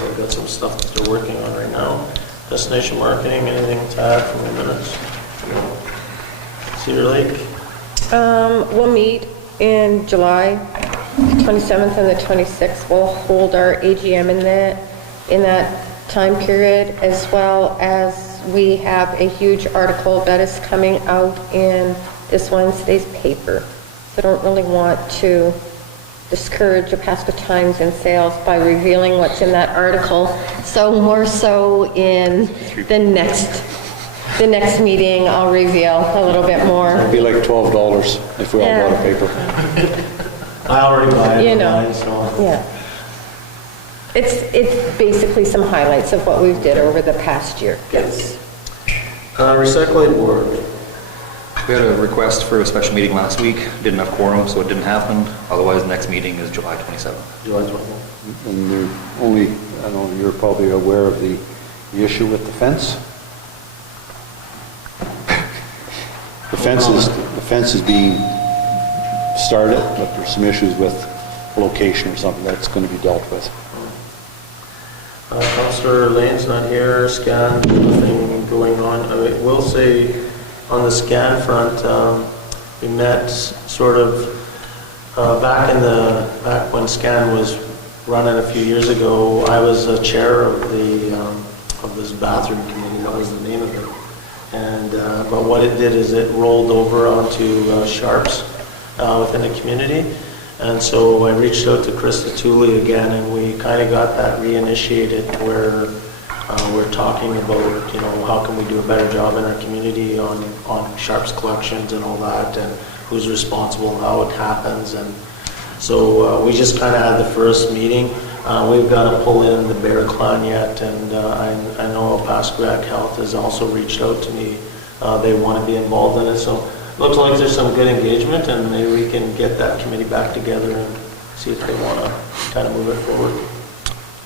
They've got some stuff that they're working on right now. Destination marketing, anything to add from the minutes? Cedar Lake? We'll meet in July 27th and the 26th. We'll hold our AGM in that time period, as well as we have a huge article that is coming out in this Wednesday's paper. So I don't really want to discourage Opasco Times and sales by revealing what's in that article. So more so in the next meeting, I'll reveal a little bit more. It'd be like $12 if we all bought a paper. I already buy it. You know, online, so. yeah. It's basically some highlights of what we've did over the past year. Yes. Recycling board. We had a request for a special meeting last week. Didn't have quorum, so it didn't happen. Otherwise, the next meeting is July 27th. July 27th. And there only, I know you're probably aware of the issue with the fence. The fence is being started, but there's some issues with location or something that's going to be dealt with. Councillor Lane's not here. Scan, nothing going on. I will say on the scan front, we met sort of back when scan was running a few years ago. I was a chair of this bathroom committee. What was the name of it? And but what it did is it rolled over onto Sharps within the community. And so I reached out to Krista Tooley again, and we kind of got that reinitiated where we're talking about, you know, how can we do a better job in our community on Sharps collections and all that, and who's responsible and how it happens. And so we just kind of had the first meeting. We've got to pull in the Bear Clan yet, and I know Opasco Ag Health has also reached out to me. They want to be involved in it, so looks like there's some good engagement, and maybe we can get that committee back together and see if they want to kind of move it forward.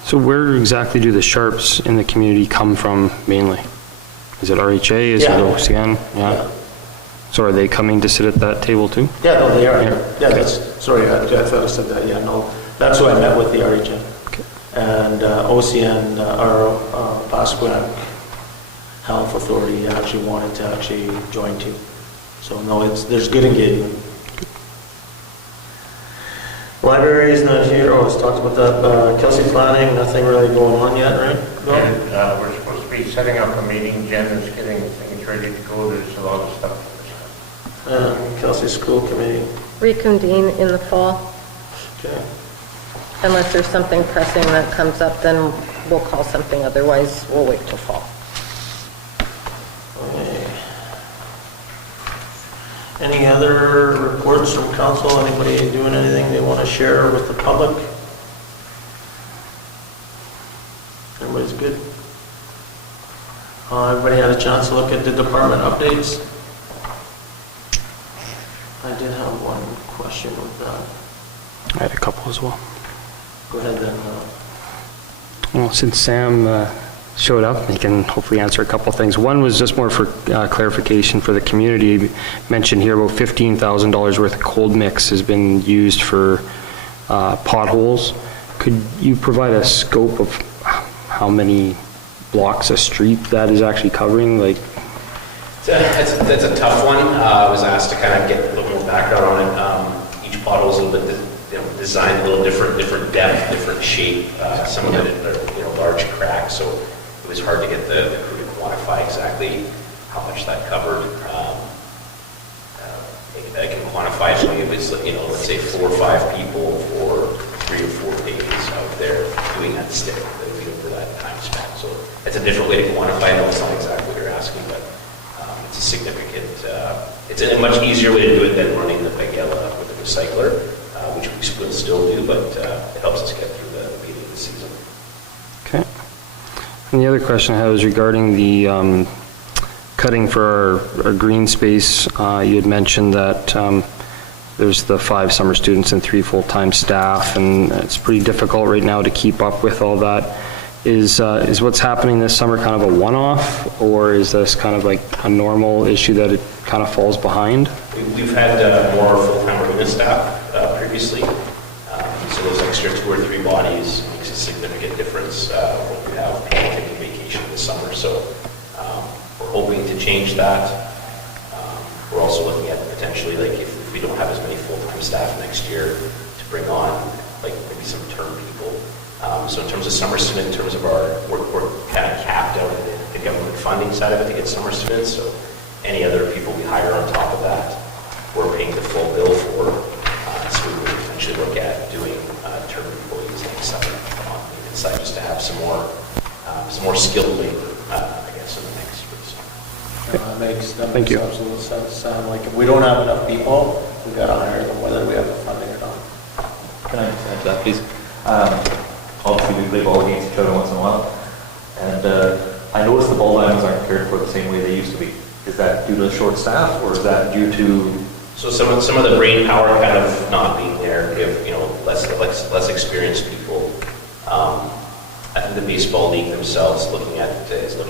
So where exactly do the Sharps in the community come from mainly? Is it RHA? Is it OCN? Yeah. So are they coming to sit at that table too? Yeah, no, they are. Yeah, that's, sorry, I thought I said that. Yeah, no, that's who I met with the RHN. And OCN, our Pasquac Health Authority actually wanted to actually join too. So no, there's good engagement. Library is not here. Oh, let's talk about that. Kelsey planning, nothing really going on yet, right? No? And we're supposed to be setting up a meeting. Jen is getting things ready to go. There's a lot of stuff. Kelsey School Committee. Reconvene in the fall. Okay. Unless there's something pressing that comes up, then we'll call something. Otherwise, we'll wait till fall. Okay. Any other reports from council? Anybody doing anything they want to share with the public? Everybody's good? Everybody had a chance to look at the department updates? I did have one question with that. I had a couple as well. Go ahead then. Well, since Sam showed up, he can hopefully answer a couple things. One was just more for clarification for the community. You mentioned here about $15,000 worth of cold mix has been used for potholes. Could you provide a scope of how many blocks of street that is actually covering? Like, That's a tough one. I was asked to kind of get a little more background on it. Each pothole is a little bit designed a little different depth, different shape. Some of it are large cracks, so it was hard to get the crew to quantify exactly how much that covered. I can quantify it. It was, let's say 4 or 5 people for 3 or 4 days out there doing that stick for that time span. So it's a different way to quantify it. I know it's not exactly what you're asking, but it's a significant, it's a much easier way to do it than running the big Ella with the recycler, which we will still do, but it helps us get through the beginning of the season. okay. And the other question I had was regarding the cutting for our green space. You had mentioned that there's the 5 summer students and 3 full-time staff, and it's pretty difficult right now to keep up with all that. Is what's happening this summer kind of a one-off, or is this kind of like a normal issue that it kind of falls behind? We've had more full-time permanent staff previously, so those extra 2 or 3 bodies makes a significant difference when you have people taking vacation this summer. So we're hoping to change that. We're also looking at potentially, like if we don't have as many full-time staff next year, to bring on like maybe some term people. So in terms of summer student, in terms of we're kind of capped out in the government funding side of it to get summer students. So any other people we hire on top of that, we're paying the full bill for. So we would potentially look at doing term employees next summer on the maintenance side, just to have some more skilled labor, I guess, in the next year. So. That makes absolute sense. Like if we don't have enough people, we got to hire them, whether we have the funding or not. Can I just answer that, please? Obviously, we play ball against each other once in a while, and I noticed the ball diamonds aren't cared for the same way they used to be. Is that due to short staff, or is that due to? So some of the brain power kind of not being there, give less experienced people. I think the baseball league themselves is looking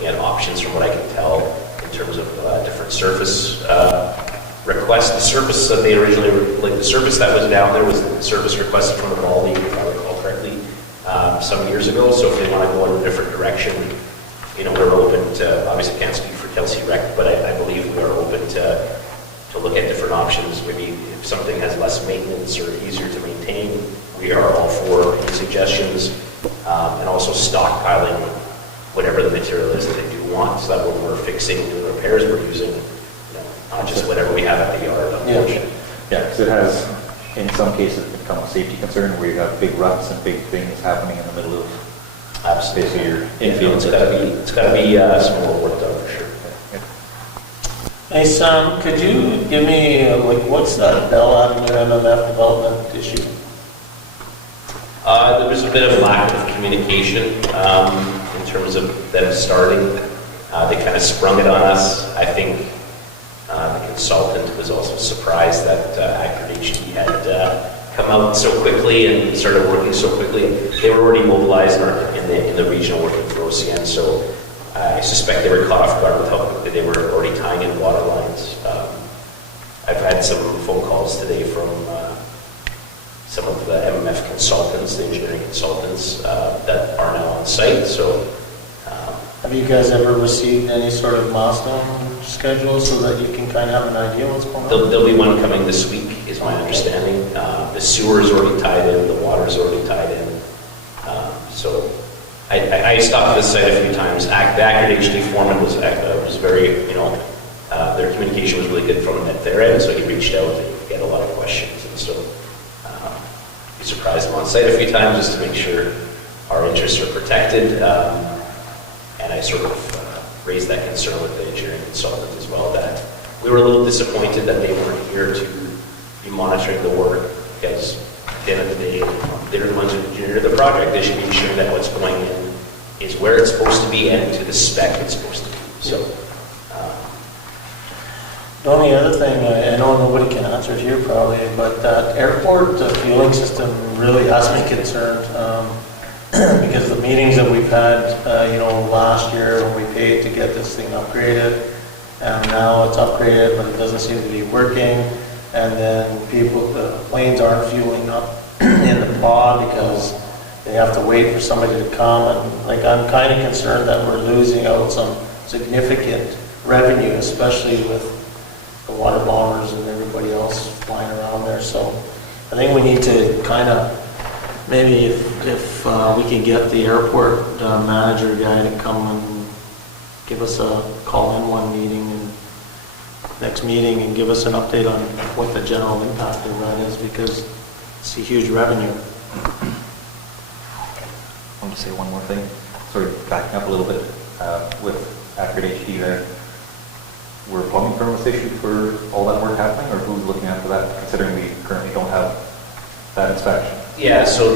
at options from what I can tell in terms of different surface requests. The surface that they originally the surface that was down there was the surface requested from the ball league, if I recall correctly, some years ago. So if they want to go in a different direction, we're open to. Obviously, can't speak for Kelsey Rec, but I believe we are open to look at different options. Maybe if something has less maintenance or easier to maintain, we are all for any suggestions, and also stockpiling whatever the material is that they do want, so that when we're fixing and doing repairs, we're using not just whatever we have at the yard. Unfortunately. Yeah, because it has, in some cases, become a safety concern where you have big ruts and big things happening in the middle of. Absolutely. Your infield. It's got to be some more work done for sure. Hey Sam, could you give me what's that Bell Avenue MMF development issue? There was a bit of lack of communication in terms of them starting. They kind of sprung it on us. I think the consultant was also surprised that Accreditation had come out so quickly and started working so quickly. They were already mobilized in the region working for OCN, so I suspect they were caught off guard with how quickly they were already tying in water lines. I've had some phone calls today from some of the MMF consultants, the engineering consultants that are now on site. So, Have you guys ever received any sort of milestone schedule so that you can kind of have an idea what's going on? there'll be one coming this week, is my understanding. The sewer's already tied in, the water's already tied in. So I stopped at this site a few times. The Accurate HD foreman was very, their communication was really good from their end, so he reached out and he had a lot of questions. And so we surprised him on site a few times just to make sure our interests are protected. And I sort of raised that concern with the engineering consultant as well, that we were a little disappointed that they weren't here to be monitoring the work, because at the end of the day, they're the ones who engineered the project. They should be ensuring that what's going in is where it's supposed to be and to the spec it's supposed to be. So, The only other thing, I know nobody can answer here probably, but that airport fueling system really has me concerned, because the meetings that we've had, last year when we paid to get this thing upgraded, and now it's upgraded, but it doesn't seem to be working, and then the planes aren't fueling up in the pod because they have to wait for somebody to come, and I'm kind of concerned that we're losing out some significant revenue, especially with the water bombers and everybody else flying around there. So I think we need to kind of, maybe if we can get the airport manager guy to come and give us a call in one meeting and next meeting and give us an update on what the general impact of that is, because it's a huge revenue. I want to say one more thing, sort of backing up a little bit with Accurate HD there. Were plumbing permits issued for all that work happening, or who's looking after that, considering we currently don't have that inspection? yeah, so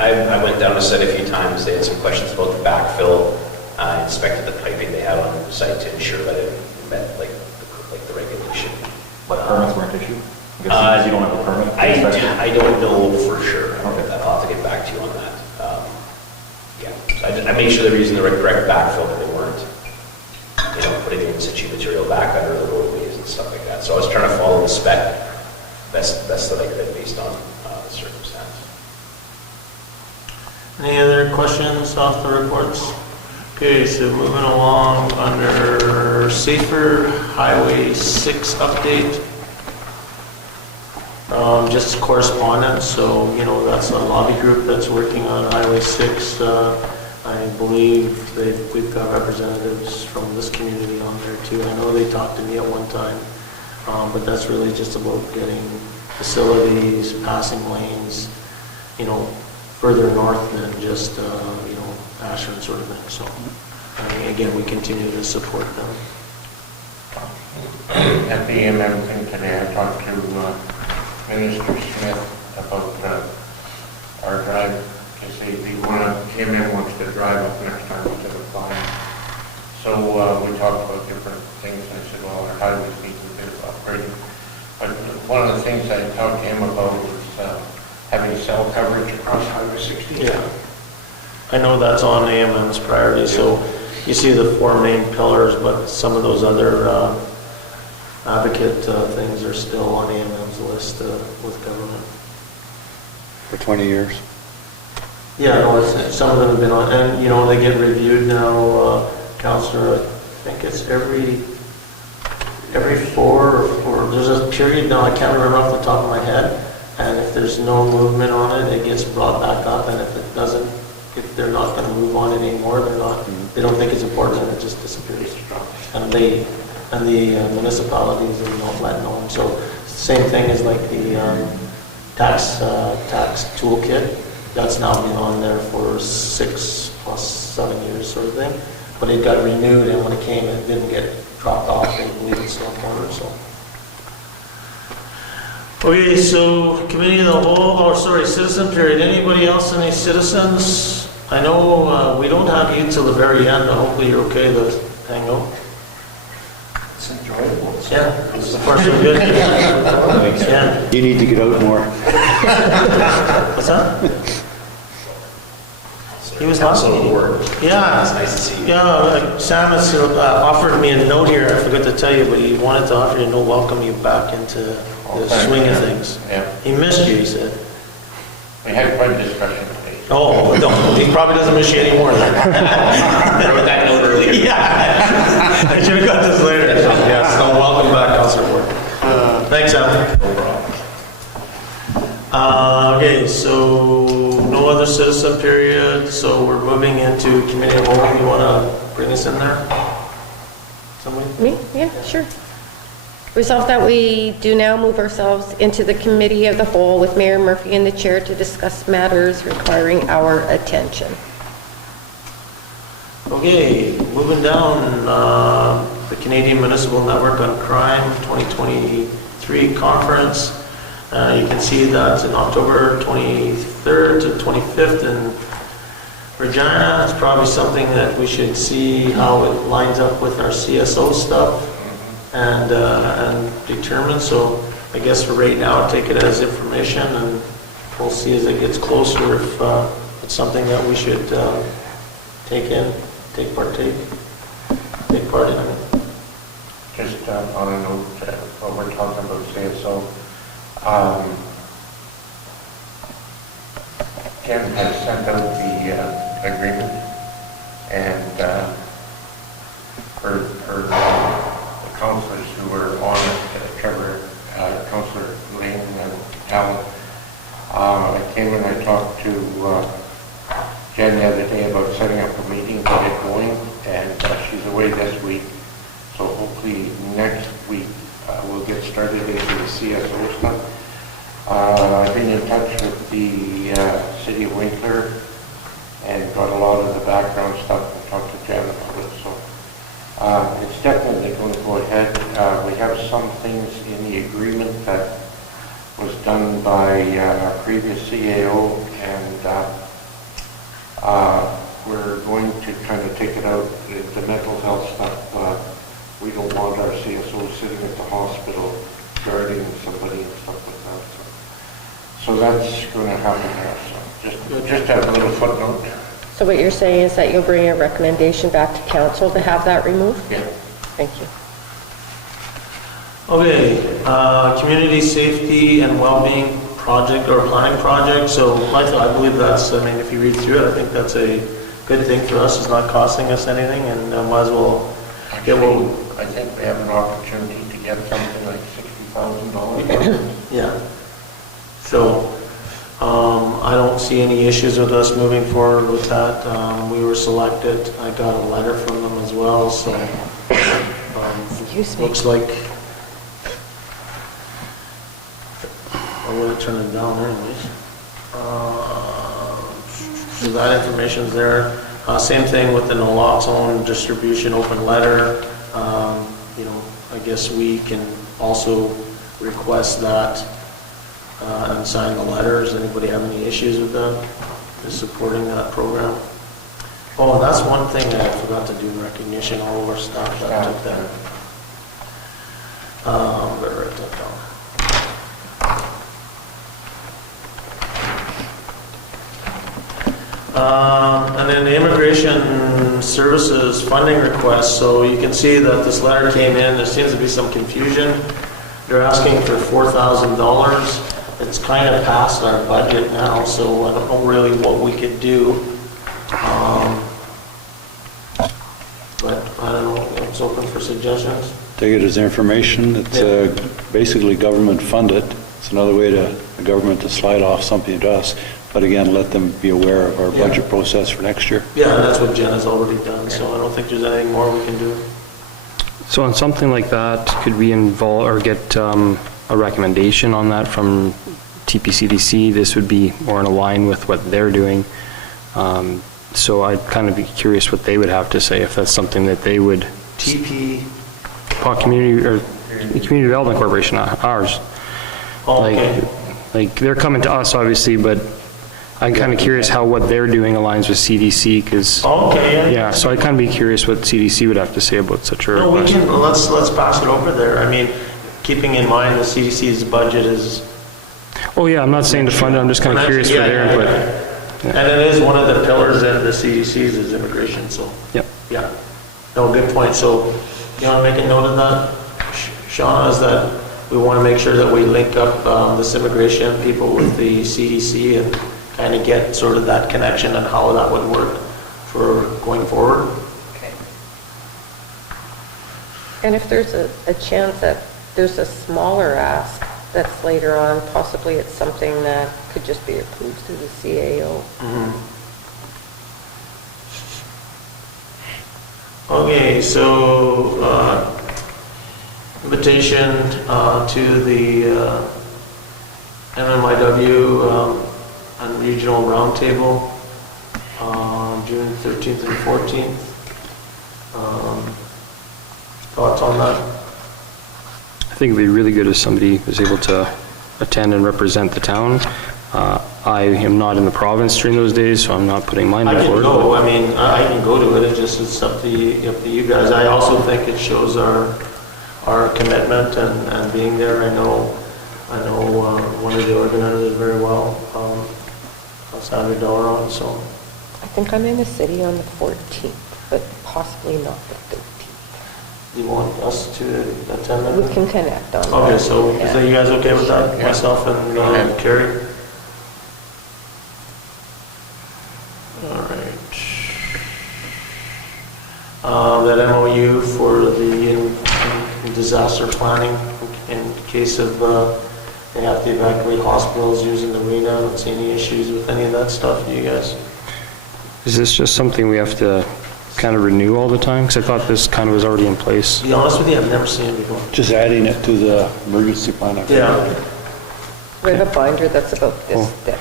I went down to site a few times. They had some questions about the backfill. I inspected the piping they had on the site to ensure that it met like the regulation. But permits weren't issued? I'm guessing you don't have a permit? I don't know for sure. Okay. I'll have to get back to you on that. I made sure they were using the correct backfill, but they weren't, putting in situ material back under the roadways and stuff like that. So I was trying to follow the spec best that I could based on the circumstance. Any other questions off the reports? Okay, so moving along under Safer Highway 6 update. Just correspondence, so, that's a lobby group that's working on Highway 6. I believe we've got representatives from this community on there too. I know they talked to me at one time, but that's really just about getting facilities, passing lanes, further north than just, Ashland sort of thing. So, again, we continue to support them. At the AMM thing today, I talked to Minister Smith about our drive, to see if AMM wants to drive up next time instead of flying. So we talked about different things. I said, well, our highways need a bit of upgrading. But one of the things I talked to him about was having cell coverage across Highway 60. Yeah, I know that's on AMM's priority. So you see the 4 main pillars, but some of those other advocate things are still on AMM's list with government. For 20 years. Yeah, no, some of them have been on, and they get reviewed now, Counselor, I think it's every 4 or there's a period now, I can't remember off the top of my head, and if there's no movement on it, it gets brought back up, and if they're not going to move on it anymore, they don't think it's important, and it just disappears. And the municipalities are not letting on. So same thing as like the tax toolkit. That's now been on there for 6 plus 7 years sort of thing. But it got renewed, and when it came, it didn't get dropped off. They believe it's still on. So. Okay, so committee of the whole, citizen period. Anybody else, any citizens? I know we don't have you till the very end, but hopefully you're okay to hang out. It's enjoyable. Yeah, so far so good. Yeah. You need to get out more. What's that? He was Council last meeting. Ward. Yeah. It's nice to see you. Yeah, Sam has offered me a note here, I forgot to tell you, but he wanted to offer you a note, welcome you back into the swing of things. Yeah. He missed you, he said. We had quite a discussion today. Oh, no, he probably doesn't miss you anymore then. I wrote that note earlier. Yeah. I should have got this later. Yes, no, welcome back, Councilor Ward. Thanks, Sam. Okay, so no other citizen period, so we're moving into committee of the whole. You want to bring us in there? Somebody? Me? Yeah, sure. Resolve that we do now move ourselves into the committee of the whole with Mayor Murphy in the chair to discuss matters requiring our attention. Okay, moving down, the Canadian Municipal Network on Crime 2023 conference. You can see that's in October 23rd to 25th in Regina. It's probably something that we should see how it lines up with our CSO stuff and determine. So I guess for right now, take it as information, and we'll see as it gets closer if it's something that we should take part in it. Just on a note, while we're talking about CSO, Ken has sent out the agreement, and for the councillors who were on it, Trevor, Councillor Lane and Alan, I came and I talked to Jen the other day about setting up a meeting to get going, and she's away this week, so hopefully next week we'll get started into the CSO stuff. I've been in touch with the City of Winkler and got a lot of the background stuff and talked to Jen about it, so it's definitely going to go ahead. We have some things in the agreement that was done by our previous CAO, and we're going to kind of take it out, the mental health stuff. We don't want our CSO sitting at the hospital guarding somebody and stuff like that. So that's going to happen there. So just have a little footnote. So what you're saying is that you'll bring a recommendation back to council to have that removed? Yeah. Thank you. Okay, community safety and well-being project or planning project. So I believe that's, I mean, if you read through it, I think that's a good thing for us. It's not costing us anything, and might as well get what we... I think we have an opportunity to get something like $60,000. Yeah. So I don't see any issues with us moving forward with that. We were selected. I got a letter from them as well, so Excuse me. looks like I would have turned it down anyways. So that information's there. Same thing with the naloxone distribution open letter. You know, I guess we can also request that and sign the letters. Anybody have any issues with that? Is supporting that program? Oh, and that's one thing that I forgot to do in recognition, all of our staff that took that. Better write that down. And then the Immigration Services funding request. So you can see that this letter came in. There seems to be some confusion. They're asking for $4,000. It's kind of past our budget now, so I don't know really what we could do. But I don't know, it's open for suggestions. Take it as information. It's basically government funded. It's another way to the government to slide off something to us. But again, let them be aware of our budget process for next year. Yeah, and that's what Jen has already done, so I don't think there's anything more we can do. So on something like that, could we involve or get a recommendation on that from TPCDC? This would be more in line with what they're doing. So I'd kind of be curious what they would have to say if that's something that they would. Paw Community or Community Development Corporation, ours. Oh, okay. Like they're coming to us obviously, but I'm kind of curious how what they're doing aligns with CDC because. Okay. Yeah, so I'd kind of be curious what CDC would have to say about such a No, we request. can, let's pass it over there. I mean, keeping in mind the CDC's budget is. Oh yeah, I'm not saying to fund it, I'm just kind of curious for their input. And it is one of the pillars in the CDC's is immigration, so. Yep. Yeah, no, good point. So you want to make a note of that, Shauna, is that we want to make sure that we link up this immigration people with the CDC and kind of get sort of that connection and how that would work for going forward. Okay. And if there's a chance that there's a smaller ask that's later on, possibly it's something that could just be approved through the CAO. Okay, so invitation to the MMIW and Regional Roundtable June 13th and 14th. Thoughts on that? I think it'd be really good if somebody was able to attend and represent the town. I am not in the province during those days, so I'm not putting mine I can forward. go, I mean, I can go to it, it's up to you guys. I also think it shows our commitment and being there. I know one of the organizers very well, Sandra Doron, so. I think I'm in the city on the 14th, but possibly not the 13th. Do you want us to attend that? We can connect on that. Okay, so is Yeah. that you guys okay with that? Yeah. Myself and Carrie? All right. That MOU for the disaster planning in case of they have to evacuate hospitals using the arena. I don't see any issues with any of that stuff, do you guys? Is this just something we have to kind of renew all the time? Because I thought this kind of was already in place. To be honest with you, I've never seen it before. Just adding it to the emergency plan. Yeah. We have a binder that's about this thick.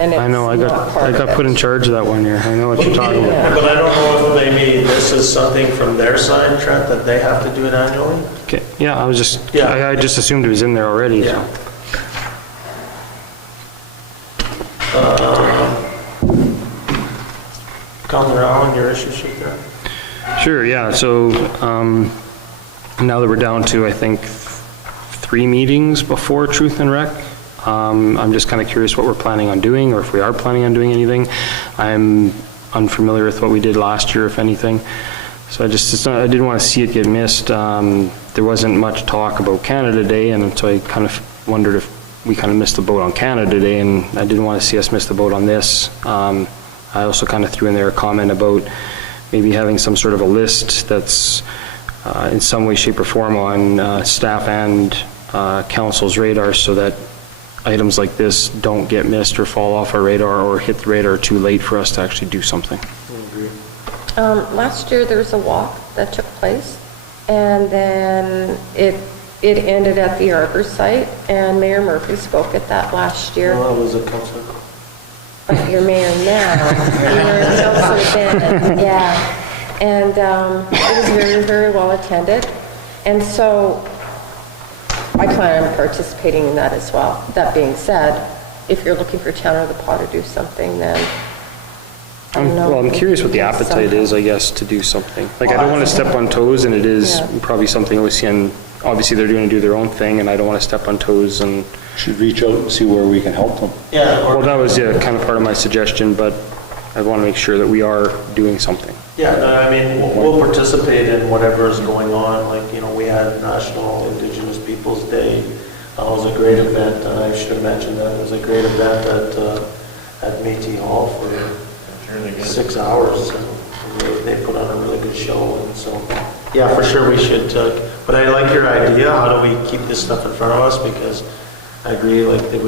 And I know, I it's not part of got it. put in charge of that one year. I know what you're talking about. But I don't know if maybe this is something from their side, Trent, that they have to do it annually? Okay, yeah, I was just, Yeah. I just assumed it was in there already. so. Yeah. Counselor Allen, your issue sheet there? Sure, yeah, so now that we're down to, I think, 3 meetings before Truth and Rec, I'm just kind of curious what we're planning on doing, or if we are planning on doing anything. I'm unfamiliar with what we did last year, if anything. So I didn't want to see it get missed. There wasn't much talk about Canada Day, and so I kind of wondered if we kind of missed the boat on Canada Day, and I didn't want to see us miss the boat on this. I also kind of threw in there a comment about maybe having some sort of a list that's in some way, shape, or form on staff and council's radar so that items like this don't get missed or fall off our radar or hit the radar too late for us to actually do something. Last year, there was a walk that took place, and then it ended at the Arbor site, and Mayor Murphy spoke at that last year. Well, was it Counselor? But you're mayor now. You were councilor then, yeah. And it was very, very well attended. And so I plan on participating in that as well. That being said, if you're looking for Town of the Paw to do something, then I don't know. Well, I'm curious what the appetite is, I guess, to do something. Like, I don't want to step on toes, and it is Yeah. probably something OCN, obviously they're going to do their own thing, and I don't want to step on toes and... Should reach out and see where we can help them. Yeah. Well, that was kind of part of my suggestion, but I want to make sure that we are doing something. Yeah, no, I mean, we'll participate in whatever is going on, like, we had National Indigenous Peoples Day. It was a great event, and I should have mentioned that. It was a great event at Métis Hall for 6 hours, and they put on a really good show, and so, yeah, for sure we should, but I like your idea, how do we keep this stuff in front of us, because I agree, like, that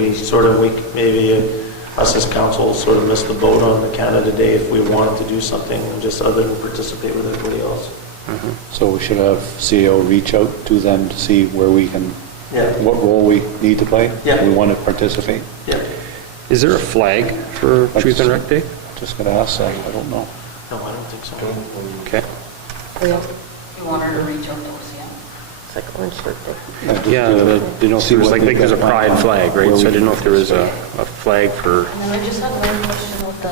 maybe us as council sort of missed the boat on the Canada Day if we wanted to do something, just other than participate with everybody else. So we should have CEO reach out to them to see where we can, what role we need to play. Yeah. We want to participate. Yeah. Is there a flag for Truth and Rec Day? Just going to ask that, I don't know. No, I don't think so. Okay. Yeah, You want her to reach out to OCN? it's like Orange Shirt Day. Yeah, I didn't know if there was, like, there's a pride flag, right? So I didn't know if there was a flag for... And then I just had one question with the...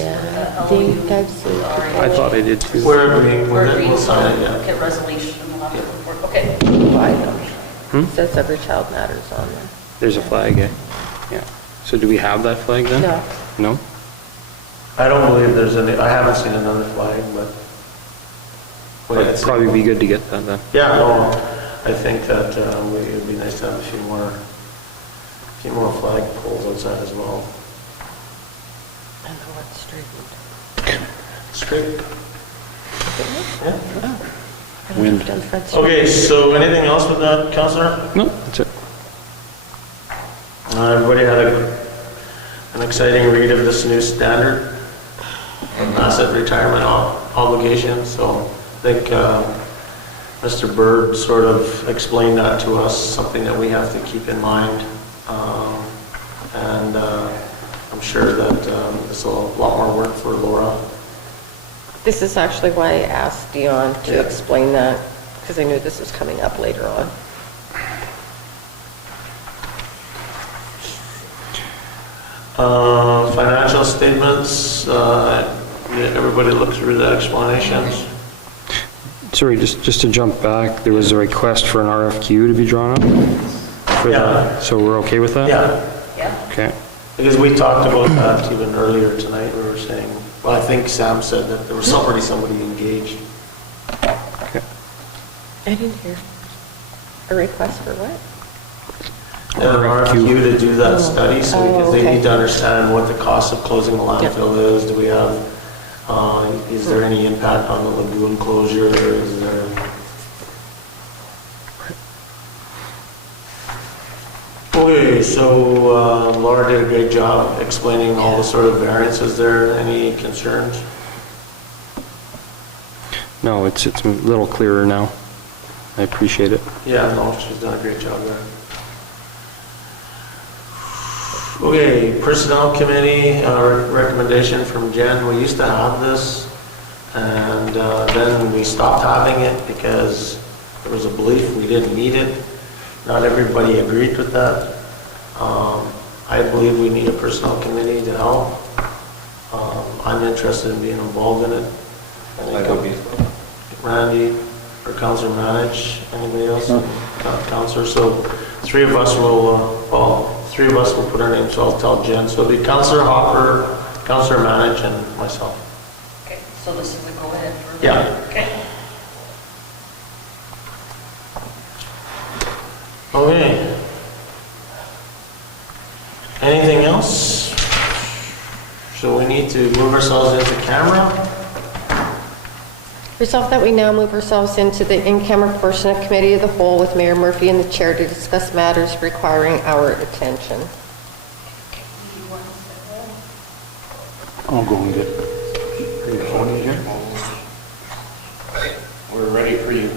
Yeah, I think I've seen it. I thought I did too. We're agreeing, we'll sign it, yeah. Get resolution, we'll have to report. Okay. It says Every Child Matters on there. There's a flag, eh? Yeah. So do we have that flag then? No. No? I don't believe there's any, I haven't seen another flag, but. It'd probably be good to get that then. Yeah, no, I think that it would be nice to have a few more flag poles outside as well. And the one straight. Straight. Yeah. Wind. Okay, so anything else with that, Councillor? No, that's it. Everybody had an exciting read of this new standard on asset retirement obligation, so I think Mr. Bird sort of explained that to us, something that we have to keep in mind. And I'm sure that this will a lot more work for Laura. This is actually why I asked Dion to explain that, because I knew this was coming up later on. Financial statements, everybody looked through the explanations. Sorry, just to jump back, there was a request for an RFQ to be drawn up for that. So we're okay with that? Yeah. Okay. Because we talked about that even earlier tonight, we were saying, well, I think Sam said that there was somebody engaged. Okay. I didn't hear. A request for what? An RFQ to do that study, so because they need to understand what the cost of closing the landfill is. Do we have, is there any impact on the lagoon closure? Is there? Okay, so Laura did a great job explaining all the sort of variances there. Any concerns? No, it's a little clearer now. I appreciate it. Yeah, no, she's done a great job there. Okay, Personnel Committee, recommendation from Jen. We used to have this, and then we stopped having it because there was a belief we didn't need it. Not everybody agreed with that. I believe we need a Personnel Committee to help. I'm interested in being involved in it. I would be. Randy or Councillor Manage, anybody else? Councillor, so three of us will put our names, so I'll tell Jen. So it'll be Councillor Hopper, Councillor Manage, and myself. Okay, so this is a go-ahead for... Yeah. Okay. Okay. Anything else? So we need to move ourselves into camera. Resolved that we now move ourselves into the in-camera portion of Committee of the Whole with Mayor Murphy and the Chair to discuss matters requiring our attention. I'll go and get your phone here. We're ready for you.